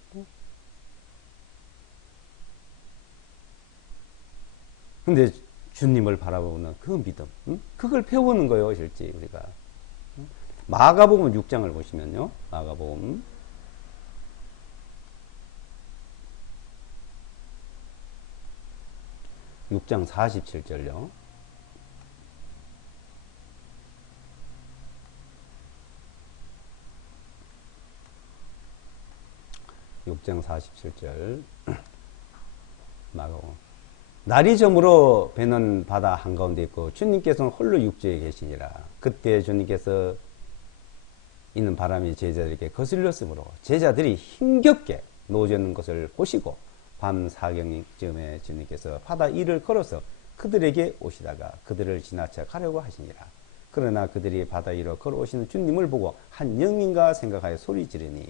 근데 주님을 바라보는 그 믿음, 그걸 배우는 거예요, 실제 우리가. 마가복음 6장을 보시면요, 마가복음 6장 47절요. (6장 47절) 마가복음. 날이 저물어 배는 바다 한가운데 있고 주님께서는 홀로 육지에 계시니라. 그때 주님께서 있는 바람이 제자들에게 거슬렸으므로 제자들이 힘겹게 놓여있는 것을 보시고 밤 사경쯤에 주님께서 바다 위를 걸어서 그들에게 오시다가 그들을 지나쳐 가려고 하시니라. 그러나 그들이 바다 위로 걸어오시는 주님을 보고 한 영인가 생각하여 소리 지르니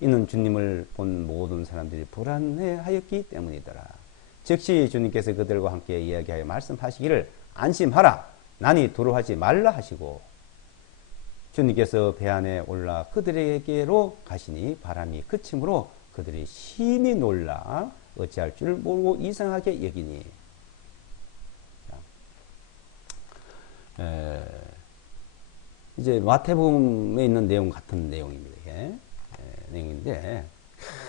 이는 주님을 본 모든 사람들이 불안해하였기 때문이더라. 즉시 주님께서 그들과 함께 이야기하여 말씀하시기를 안심하라, 나니 두려워하지 말라 하시고 주님께서 배 안에 올라 그들에게로 가시니 바람이 그침으로 그들이 심히 놀라 어찌할 줄 모르고 이상하게 여기니. 이제 마태복음에 있는 내용 같은 내용입니다. 이게. 내용인데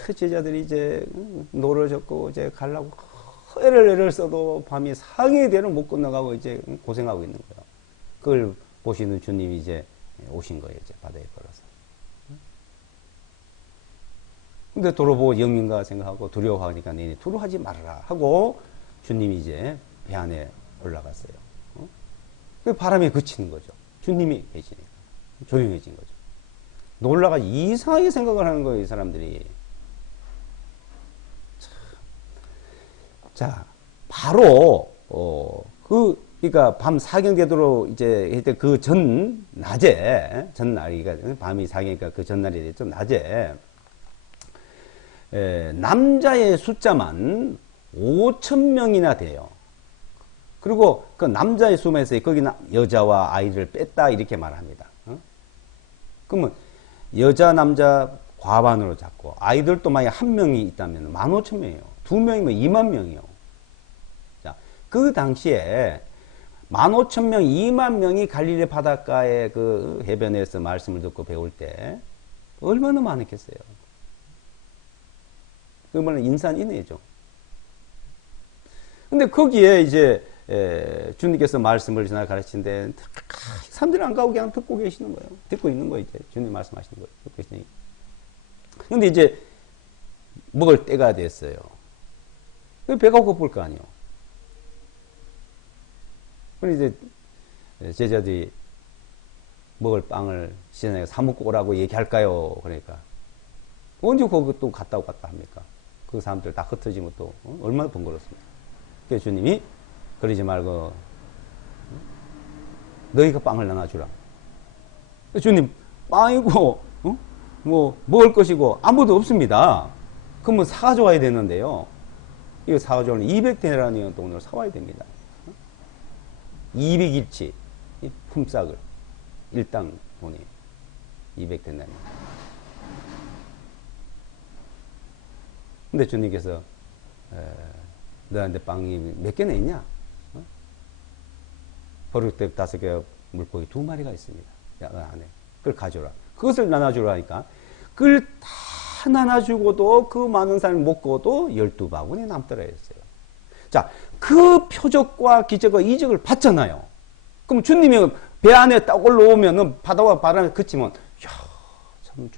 그 제자들이 이제 노려졌고 이제 가려고 애를 써도 밤이 상해 되로 못 건너가고 이제 고생하고 있는 거예요. 그걸 보시는 주님이 이제 오신 거예요. 이제 바다에 걸어서. 근데 돌아보고 영인가 생각하고 두려워하니까 너희 두려워하지 말아라 하고 주님이 이제 배 안에 올라갔어요. 그 바람이 그치는 거죠. 주님이 계시니까 조용해진 거죠. 놀라가 이상하게 생각을 하는 거예요, 이 사람들이. 자, 바로 그 그러니까 밤 사경되도록 이제 그 전날이가 밤이 사경이니까 그 전날이 됐죠. 낮에 남자의 숫자만 5,000명이나 돼요. 그리고 그 남자의 수에서 거기 여자와 아이를 뺐다 이렇게 말합니다. 그러면 여자 남자 과반으로 잡고 아이들도 만약 한 명이 있다면 15,000명이에요. 두 명이면 2만 명이요. 자, 그 당시에 15,000명, 2만 명이 갈릴리 바닷가의 그 해변에서 말씀을 듣고 배울 때 얼마나 많았겠어요. 그러면 인산인해죠. 근데 거기에 이제 주님께서 말씀을 전하 가르치는데 사람들이 안 가고 그냥 듣고 계시는 거예요. 듣고 있는 거예요. 이제 주님 말씀하시는 거예요. 듣고 계시니. 근데 이제 먹을 때가 됐어요. 배가 고플 거 아니에요. 그래서 이제 제자들이 먹을 빵을 시장에 사 먹고 오라고 얘기할까요? 그러니까 언제 거기 또 갔다 합니까? 그 사람들 다 흩어지면 또 얼마나 번거롭습니까? 그래서 주님이 그러지 말고 너희가 빵을 나눠주라. 주님 빵이고 뭐 먹을 것이고 아무도 없습니다. 그러면 사가져와야 되는데요. 이거 사가져오면 200데나리온 돈으로 사와야 됩니다. 200일치 품삯을 일당 돈이 200데나리온. 근데 주님께서 너한테 빵이 몇 개나 있냐? 버릇대 5개 물고기 2마리가 있습니다. 안에. 그걸 가져라. 그것을 나눠주라 하니까 그걸 다 나눠주고도 그 많은 사람이 먹고도 12바구니 남더라 했어요. 자, 그 표적과 기적과 이적을 봤잖아요. 그럼 주님이 배 안에 딱 올라오면은 바다와 바람에 그치면 야, 참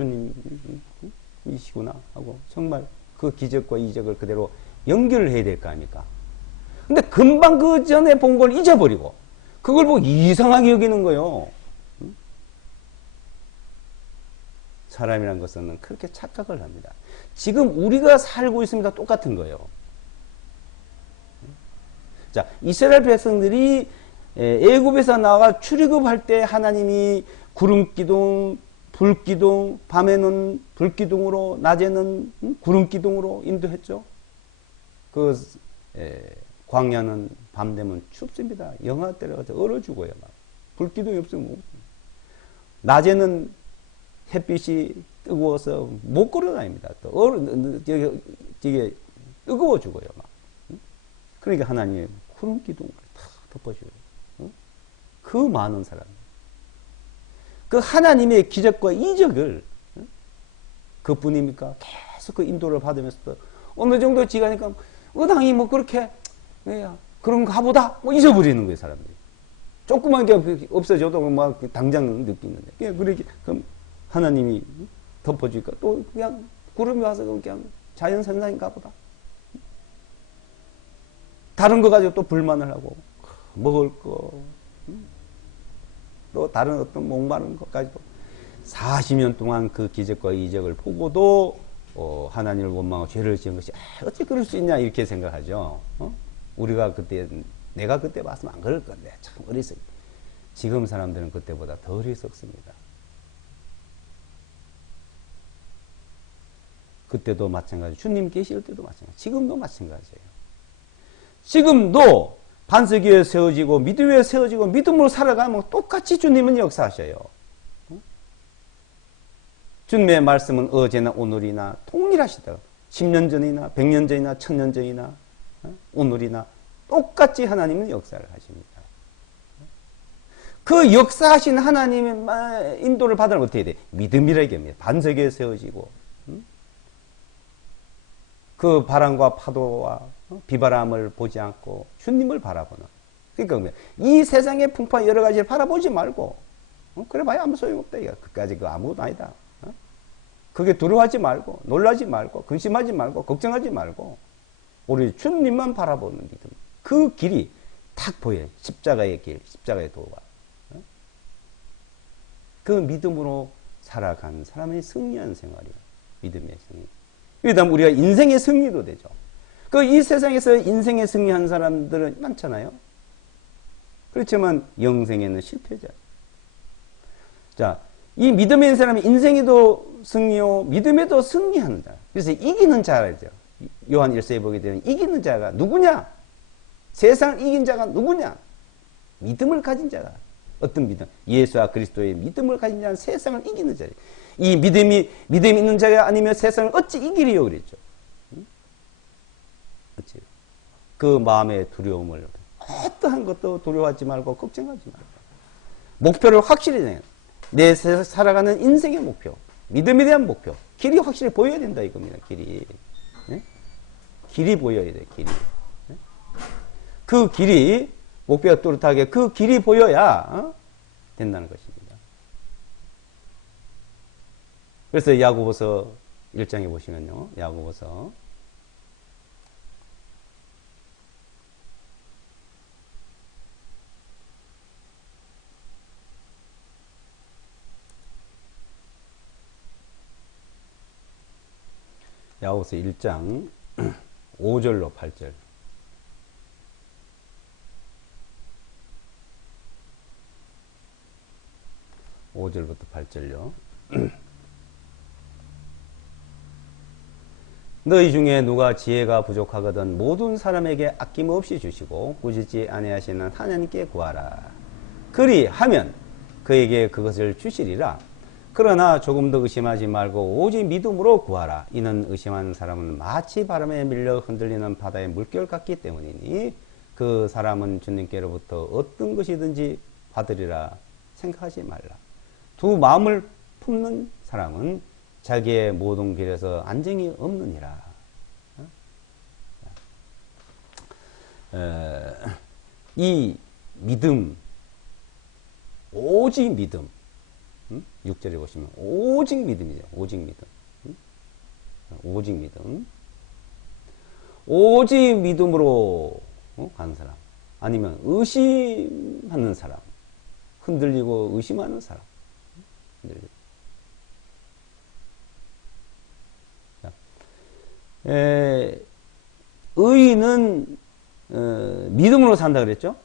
주님이시구나 하고 정말 그 기적과 이적을 그대로 연결을 해야 될 거 아닙니까? 근데 금방 그 전에 본 걸 잊어버리고 그걸 보고 이상하게 여기는 거예요. 사람이란 것은 그렇게 착각을 합니다. 지금 우리가 살고 있습니다. 똑같은 거예요. 자, 이스라엘 백성들이 애굽에서 나와 출애굽할 때 하나님이 구름기둥, 불기둥, 밤에는 불기둥으로, 낮에는 구름기둥으로 인도했죠. 그 광야는 밤 되면 춥습니다. 영하 때려가지고 얼어 죽어요. 막. 불기둥이 없으면 못. 낮에는 햇빛이 뜨거워서 못 걸어 다닙니다. 또 되게 뜨거워 죽어요. 막. 그러니까 하나님이 구름 기둥을 다 덮어줘요. 그 많은 사람. 그 하나님의 기적과 이적을 그뿐입니까? 계속 그 인도를 받으면서 어느 정도 지가니까 어당이 뭐 그렇게 그런가 보다 뭐 잊어버리는 거예요. 사람들이. 조그만 게 없어져도 막 당장 느끼는데 그렇게 그럼 하나님이 덮어주니까 또 그냥 구름이 와서 그냥 자연선상인가 보다. 다른 거 가지고 또 불만을 하고 먹을 거 또 다른 어떤 목마른 것 가지고 40년 동안 그 기적과 이적을 보고도 하나님을 원망하고 죄를 지은 것이 어찌 그럴 수 있냐 이렇게 생각하죠. 우리가 그때 내가 그때 봤으면 안 그럴 건데 참 어리석이. 지금 사람들은 그때보다 더 어리석습니다. 그때도 마찬가지. 주님 계실 때도 마찬가지. 지금도 마찬가지예요. 지금도 반석 위에 세워지고 믿음 위에 세워지고 믿음으로 살아가면 똑같이 주님은 역사하셔요. 주님의 말씀은 어제나 오늘이나 동일하시다. 10년 전이나 100년 전이나 1000년 전이나 오늘이나 똑같이 하나님은 역사를 하십니다. 그 역사하신 하나님의 인도를 받으면 어떻게 돼? 믿음이라게 합니다. 반석 위에 세워지고 그 바람과 파도와 비바람을 보지 않고 주님을 바라보는. 그러니까 이 세상의 풍파 여러 가지를 바라보지 말고 그래 봐야 아무 소용없다. 그까지 그 아무것도 아니다. 그게 두려워하지 말고 놀라지 말고 근심하지 말고 걱정하지 말고 우리 주님만 바라보는 믿음. 그 길이 탁 보여요. 십자가의 길, 십자가의 도가. 그 믿음으로 살아간 사람의 승리한 생활이에요. 믿음의 승리. 그러다 우리가 인생의 승리도 되죠. 그 이 세상에서 인생의 승리한 사람들은 많잖아요. 그렇지만 영생에는 실패자. 자, 이 믿음에 있는 사람이 인생에도 승리요, 믿음에도 승리하는 자. 그래서 이기는 자죠. 요한 1서에 보게 되면 이기는 자가 누구냐? 세상을 이긴 자가 누구냐? 믿음을 가진 자다. 어떤 믿음? 예수와 그리스도의 믿음을 가진 자는 세상을 이기는 자예요. 이 믿음이 있는 자가 아니면 세상을 어찌 이기리요 그랬죠. 어찌 그 마음의 두려움을 어떠한 것도 두려워하지 말고 걱정하지 말고 목표를 확실히 내요. 내 살아가는 인생의 목표, 믿음에 대한 목표, 길이 확실히 보여야 된다 이겁니다. 길이. 네? 길이 보여야 돼. 길이. 네? 그 길이 목표가 뚜렷하게 그 길이 보여야 된다는 것입니다. 그래서 야고보서 1장에 보시면요. 야고보서 야고보서 1장 5절로 8절. (5절부터) 8절요. 너희 중에 누가 지혜가 부족하거든 모든 사람에게 아낌없이 주시고 꾸짖지 아니하시는 하나님께 구하라. 그리하면 그에게 그것을 주시리라. 그러나 조금 더 의심하지 말고 오직 믿음으로 구하라. 이는 의심하는 사람은 마치 바람에 밀려 흔들리는 바다의 물결 같기 때문이니 그 사람은 주님께로부터 어떤 것이든지 받으리라 생각하지 말라. 두 마음을 품는 사람은 자기의 모든 길에서 안정이 없느니라. 이 믿음, 오직 믿음. 6절에 보시면 오직 믿음이죠. 오직 믿음. 오직 믿음. 오직 믿음으로 가는 사람. 아니면 의심하는 사람. 흔들리고 의심하는 사람. 흔들리고. 의인은 믿음으로 산다 그랬죠?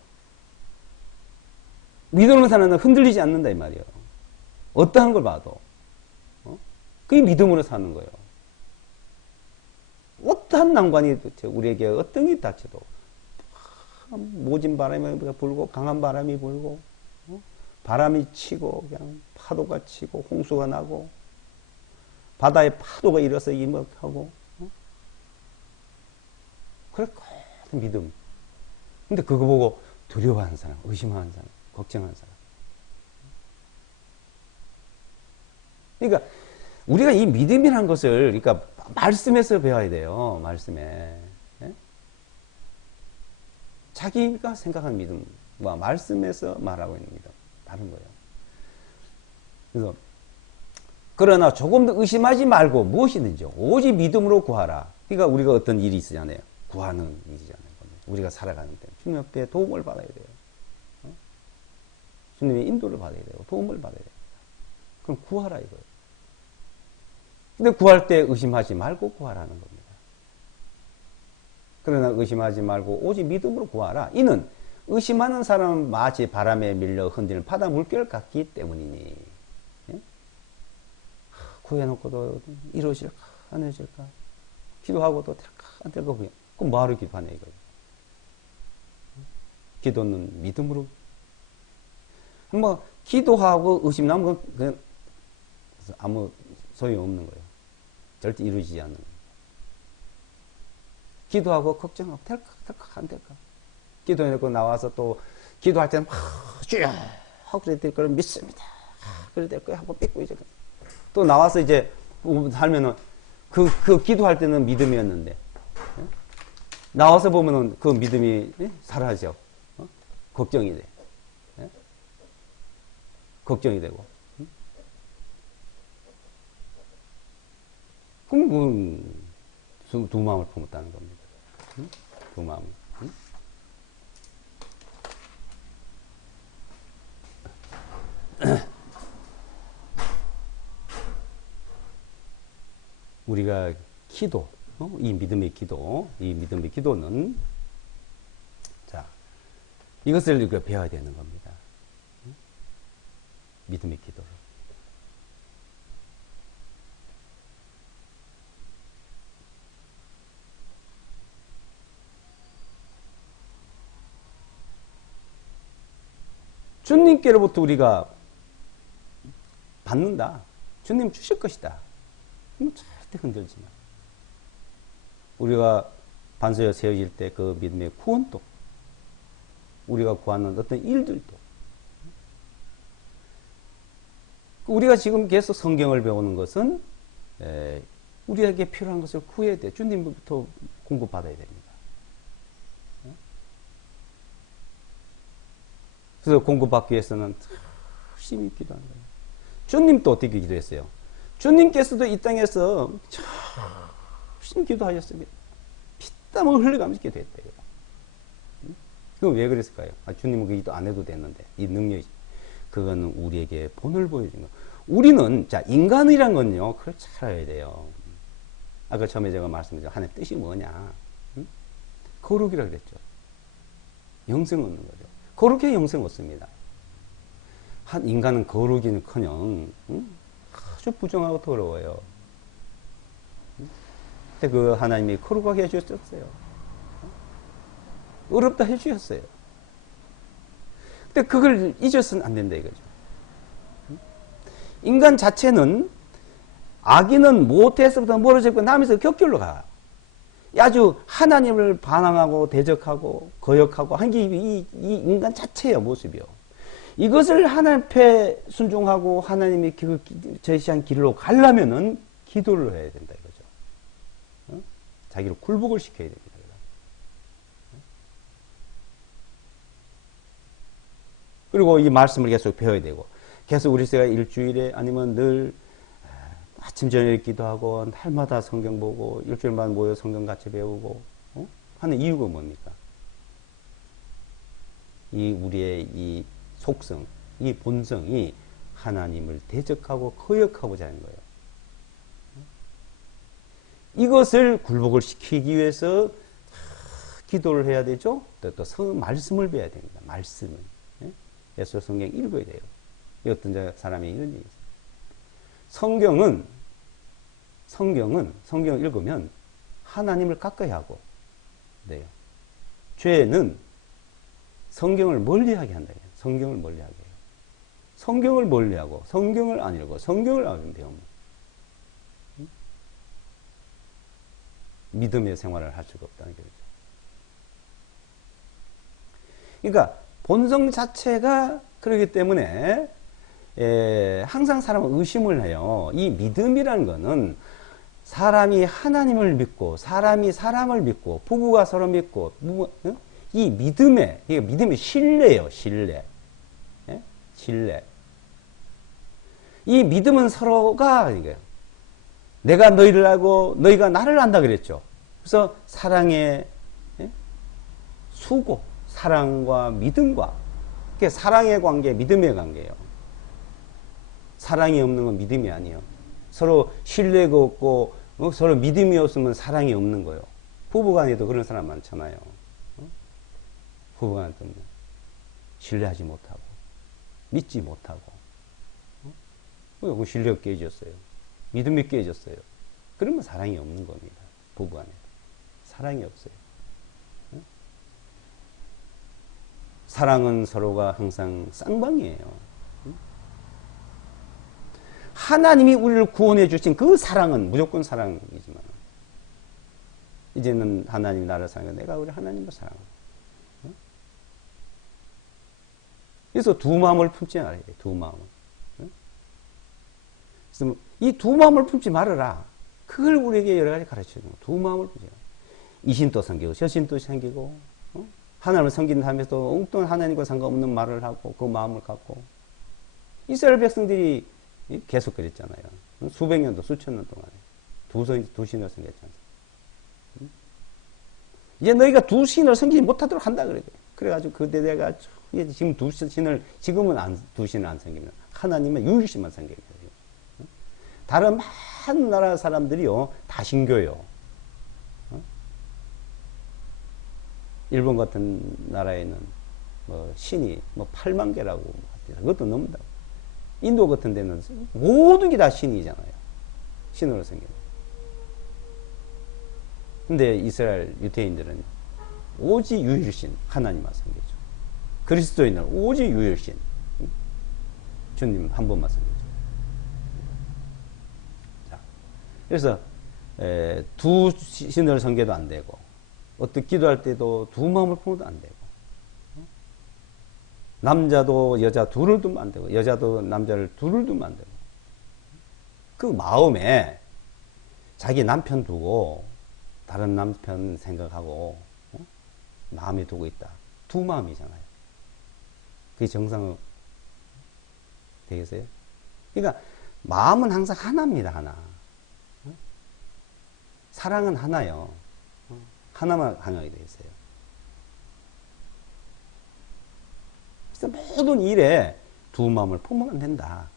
믿음으로 사는 건 흔들리지 않는다 이 말이에요. 어떠한 걸 봐도 그게 믿음으로 사는 거예요. 어떠한 난관이 우리에게 어떤 게 닥쳐도 모진 바람이 불고 강한 바람이 불고 바람이 치고 그냥 파도가 치고 홍수가 나고 바다에 파도가 일어서 이먹하고 그래 같은 믿음. 근데 그거 보고 두려워하는 사람, 의심하는 사람, 걱정하는 사람. 그러니까 우리가 이 믿음이라는 것을 그러니까 말씀에서 배워야 돼요. 말씀에. 예? 자기가 생각하는 믿음과 말씀에서 말하고 있는 믿음 다른 거예요. 그래서 그러나 조금 더 의심하지 말고 무엇이든지 오직 믿음으로 구하라. 그러니까 우리가 어떤 일이 있잖아요. 구하는 일이잖아요. 우리가 살아가는 때 주님 앞에 도움을 받아야 돼요. 주님의 인도를 받아야 되고 도움을 받아야 돼요. 그럼 구하라 이거예요. 근데 구할 때 의심하지 말고 구하라는 겁니다. 그러나 의심하지 말고 오직 믿음으로 구하라. 이는 의심하는 사람은 마치 바람에 밀려 흔들리는 바다 물결 같기 때문이니. 예? 구해놓고도 이루어질까 안 이루어질까 기도하고도 될까 안 될까 그럼 뭐하러 기도하냐 이거예요. 기도는 믿음으로. 뭐 기도하고 의심 나면 그냥 아무 소용이 없는 거예요. 절대 이루어지지 않는 거예요. 기도하고 걱정하고 될까 안 될까. 기도해놓고 나와서 또 기도할 때는 주여 하고 그래야 될 거를 믿습니다. 그래야 될 거야 하고 믿고 이제 또 나와서 이제 살면은 그 기도할 때는 믿음이었는데 나와서 보면은 그 믿음이 사라져. 걱정이 돼. 걱정이 되고. 그럼 두 마음을 품었다는 겁니다. 두 마음. 우리가 기도, 이 믿음의 기도는 자, 이것을 우리가 배워야 되는 겁니다. 믿음의 기도를. 주님께로부터 우리가 받는다. 주님 주실 것이다. 절대 흔들지 마. 우리가 반석에 세워질 때 그 믿음의 구원도, 우리가 구하는 어떤 일들도, 우리가 지금 계속 성경을 배우는 것은 우리에게 필요한 것을 구해야 돼. 주님부터 공급받아야 됩니다. 그래서 공급받기 위해서는 열심히 기도하는 거예요. 주님도 어떻게 기도했어요? 주님께서도 이 땅에서 열심히 기도하셨습니다. 피땀을 흘려가면서 기도했대요. 그럼 왜 그랬을까요? 주님은 그 기도 안 해도 됐는데, 이 능력이. 그거는 우리에게 본을 보여준 거. 우리는, 자, 인간이란 건요, 그걸 잘 알아야 돼요. 아까 처음에 제가 말씀드린 하나님의 뜻이 뭐냐? 거룩이라 그랬죠. 영생 얻는 거죠. 거룩해 영생 얻습니다. 한 인간은 거룩이는커녕 아주 부정하고 더러워요. 근데 그 하나님이 거룩하게 해주셨어요. 어렵다 해주셨어요. 근데 그걸 잊어서는 안 된다 이거죠. 인간 자체는 악인은 모태에서부터 멀어졌고 남에서 격결로 가. 아주 하나님을 반항하고 대적하고 거역하고 한 게 이 인간 자체의 모습이요. 이것을 하나님 앞에 순종하고 하나님이 제시한 길로 가려면은 기도를 해야 된다 이거죠. 자기를 굴복을 시켜야 됩니다. 그리고 이 말씀을 계속 배워야 되고, 계속 우리 제가 일주일에 아니면 늘 아침 저녁 기도하고 날마다 성경 보고 일주일만 모여 성경 같이 배우고 하는 이유가 뭡니까? 이 우리의 이 속성, 이 본성이 하나님을 대적하고 거역하고자 하는 거예요. 이것을 굴복을 시키기 위해서 기도를 해야 되죠. 또 말씀을 배워야 됩니다. 말씀을. 예수 성경 읽어야 돼요. 어떤 사람이 이런 얘기 있어요. 성경을 읽으면 하나님을 가까이 하고 돼요. 죄는 성경을 멀리하게 한다. 성경을 멀리하게 해요. 성경을 멀리하고 성경을 안 읽고 성경을 안 배우면 믿음의 생활을 할 수가 없다는 거죠. 그러니까 본성 자체가 그렇기 때문에 항상 사람은 의심을 해요. 이 믿음이라는 거는 사람이 하나님을 믿고 사람이 사람을 믿고 부부가 서로 믿고 이 믿음의 신뢰예요. 신뢰. 신뢰. 이 믿음은 서로가 이거예요. 내가 너희를 알고 너희가 나를 안다 그랬죠. 그래서 사랑의 수고, 사랑과 믿음과 사랑의 관계, 믿음의 관계예요. 사랑이 없는 건 믿음이 아니에요. 서로 신뢰가 없고 서로 믿음이 없으면 사랑이 없는 거예요. 부부간에도 그런 사람 많잖아요. 부부간에도 신뢰하지 못하고 믿지 못하고 신뢰가 깨졌어요. 믿음이 깨졌어요. 그러면 사랑이 없는 겁니다. 부부간에 사랑이 없어요. 사랑은 서로가 항상 쌍방이에요. 하나님이 우리를 구원해 주신 그 사랑은 무조건 사랑이지만 이제는 하나님이 나를 사랑해 내가 우리 하나님을 사랑해. 그래서 두 마음을 품지 말아야 돼. 두 마음을. 그래서 이 두 마음을 품지 말아라. 그걸 우리에게 여러 가지 가르쳐주는 거예요. 두 마음을 품지 말아라. 이신도 생기고 저신도 생기고 하나님을 섬기는 하면서도 엉뚱한 하나님과 상관없는 말을 하고 그 마음을 갖고 이스라엘 백성들이 계속 그랬잖아요. 수백 년도 수천 년 동안에 두 신을 섬겼잖아요. 이제 너희가 두 신을 섬기지 못하도록 한다 그래요. 그래가지고 그대가 지금 지금은 두 신을 안 섬깁니다. 하나님의 유일신만 섬깁니다. 다른 많은 나라 사람들이요 다 신교요. 일본 같은 나라에는 뭐 신이 뭐 8만 개라고 그것도 넘는다. 인도 같은 데는 모든 게 다 신이잖아요. 신으로 생긴. 근데 이스라엘 유대인들은 오직 유일신 하나님만 섬기죠. 그리스도인은 오직 유일신 주님 한 분만 섬기죠. 자, 그래서 두 신을 섬겨도 안 되고, 어떻게 기도할 때도 두 마음을 품어도 안 되고, 남자도 여자 둘을 두면 안 되고, 여자도 남자를 둘을 두면 안 되고, 그 마음에 자기 남편 두고 다른 남편 생각하고 마음에 두고 있다. 두 마음이잖아요. 그게 정상 되겠어요? 그러니까 마음은 항상 하나입니다. 하나. 사랑은 하나요. 하나만 하나가 되겠어요. 그래서 모든 일에 두 마음을 품으면 안 된다.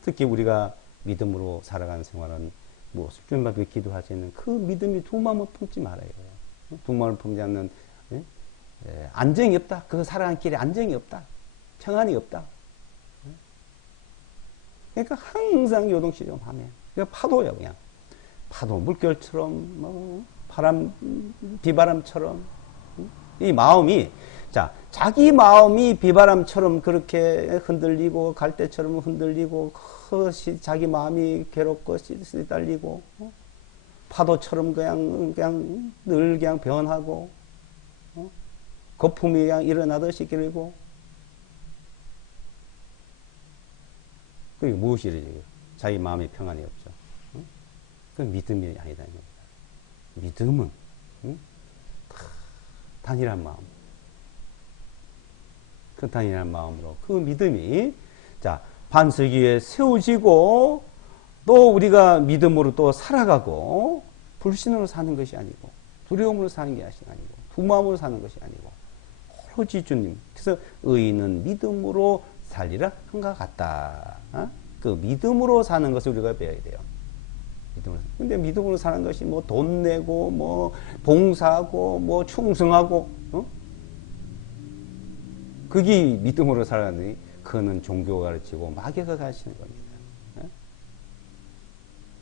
특히 우리가 믿음으로 살아가는 생활은 무엇을 주님 앞에 기도하지는 그 믿음이 두 마음을 품지 말아요. 두 마음을 품지 않는 안정이 없다. 그 살아가는 길에 안정이 없다. 평안이 없다. 그러니까 항상 요동치료하면 그러니까 파도예요. 그냥 파도 물결처럼 뭐 바람 비바람처럼 이 마음이 자 자기 마음이 비바람처럼 그렇게 흔들리고 갈대처럼 흔들리고 자기 마음이 괴롭고 시달리고 파도처럼 그냥 늘 그냥 변하고 거품이 그냥 일어나듯이 그리고 그게 무엇이지? 자기 마음에 평안이 없죠. 그 믿음이 아니다. 믿음은 단일한 마음. 그 단일한 마음으로 그 믿음이 자 반석 위에 세워지고 또 우리가 믿음으로 또 살아가고 불신으로 사는 것이 아니고 두려움으로 사는 게 아니고 두 마음으로 사는 것이 아니고 오로지 주님. 그래서 의인은 믿음으로 살리라 한가 같다. 그 믿음으로 사는 것을 우리가 배워야 돼요. 믿음으로. 근데 믿음으로 사는 것이 뭐 돈 내고 뭐 봉사하고 뭐 충성하고 그게 믿음으로 살아가니 그는 종교가 가르치고 마귀가 가르치는 겁니다.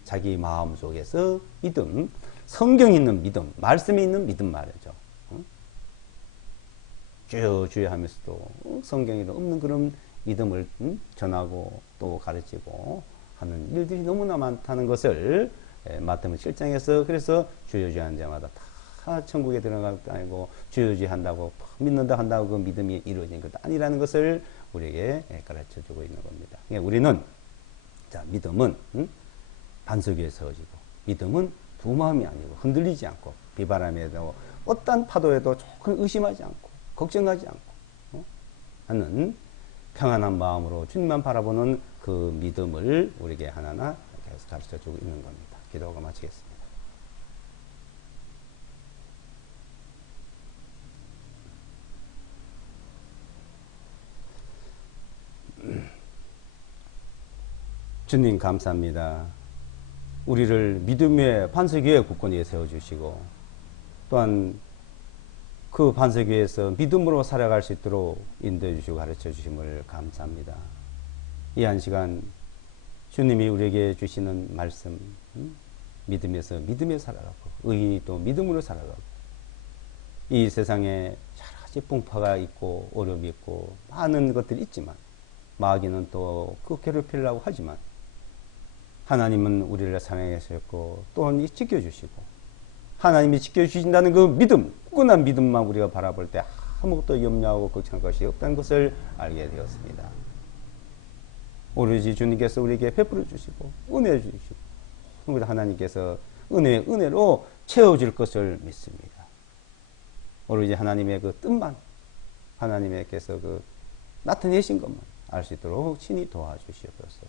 자기 마음 속에서 믿음, 성경이 있는 믿음, 말씀이 있는 믿음 말이죠. 주여 하면서도 성경에도 없는 그런 믿음을 전하고 또 가르치고 하는 일들이 너무나 많다는 것을 마태복음 7장에서 그래서 주여 하는 자마다 다 천국에 들어갈 것도 아니고 주여 한다고 믿는다 한다고 그 믿음이 이루어진 것도 아니라는 것을 우리에게 가르쳐주고 있는 겁니다. 그러니까 우리는 자 믿음은 반석 위에 세워지고 믿음은 두 마음이 아니고 흔들리지 않고 비바람에도 어떤 파도에도 조금 의심하지 않고 걱정하지 않고 하는 평안한 마음으로 주님만 바라보는 그 믿음을 우리에게 하나하나 계속 가르쳐주고 있는 겁니다. 기도하고 마치겠습니다. 주님 감사합니다. 우리를 믿음의 반석 위에 굳건히 세워주시고 또한 그 반석 위에서 믿음으로 살아갈 수 있도록 인도해 주시고 가르쳐 주심을 감사합니다. 이 한 시간 주님이 우리에게 주시는 말씀 믿음에서 믿음에 살아가고 의인이 또 믿음으로 살아가고 이 세상에 여러 가지 풍파가 있고 어려움이 있고 많은 것들이 있지만 마귀는 또 그 괴롭히려고 하지만 하나님은 우리를 사랑해 주셨고 또한 지켜주시고 하나님이 지켜주신다는 그 믿음, 굳건한 믿음만 우리가 바라볼 때 아무것도 염려하고 걱정할 것이 없다는 것을 알게 되었습니다. 오로지 주님께서 우리에게 베풀어 주시고 은혜 주시고 우리 하나님께서 은혜로 채워줄 것을 믿습니다. 오로지 하나님의 그 뜻만 하나님께서 그 나타내신 것만 알 수 있도록 친히 도와주시옵소서.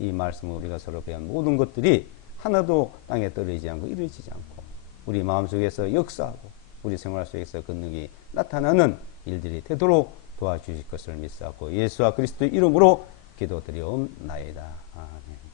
이 말씀을 우리가 서로 배운 모든 것들이 하나도 땅에 떨어지지 않고 이루어지지 않고 우리 마음속에서 역사하고 우리 생활 속에서 그 능력이 나타나는 일들이 되도록 도와주실 것을 믿사옵고 예수와 그리스도의 이름으로 기도드리옵나이다. 아멘.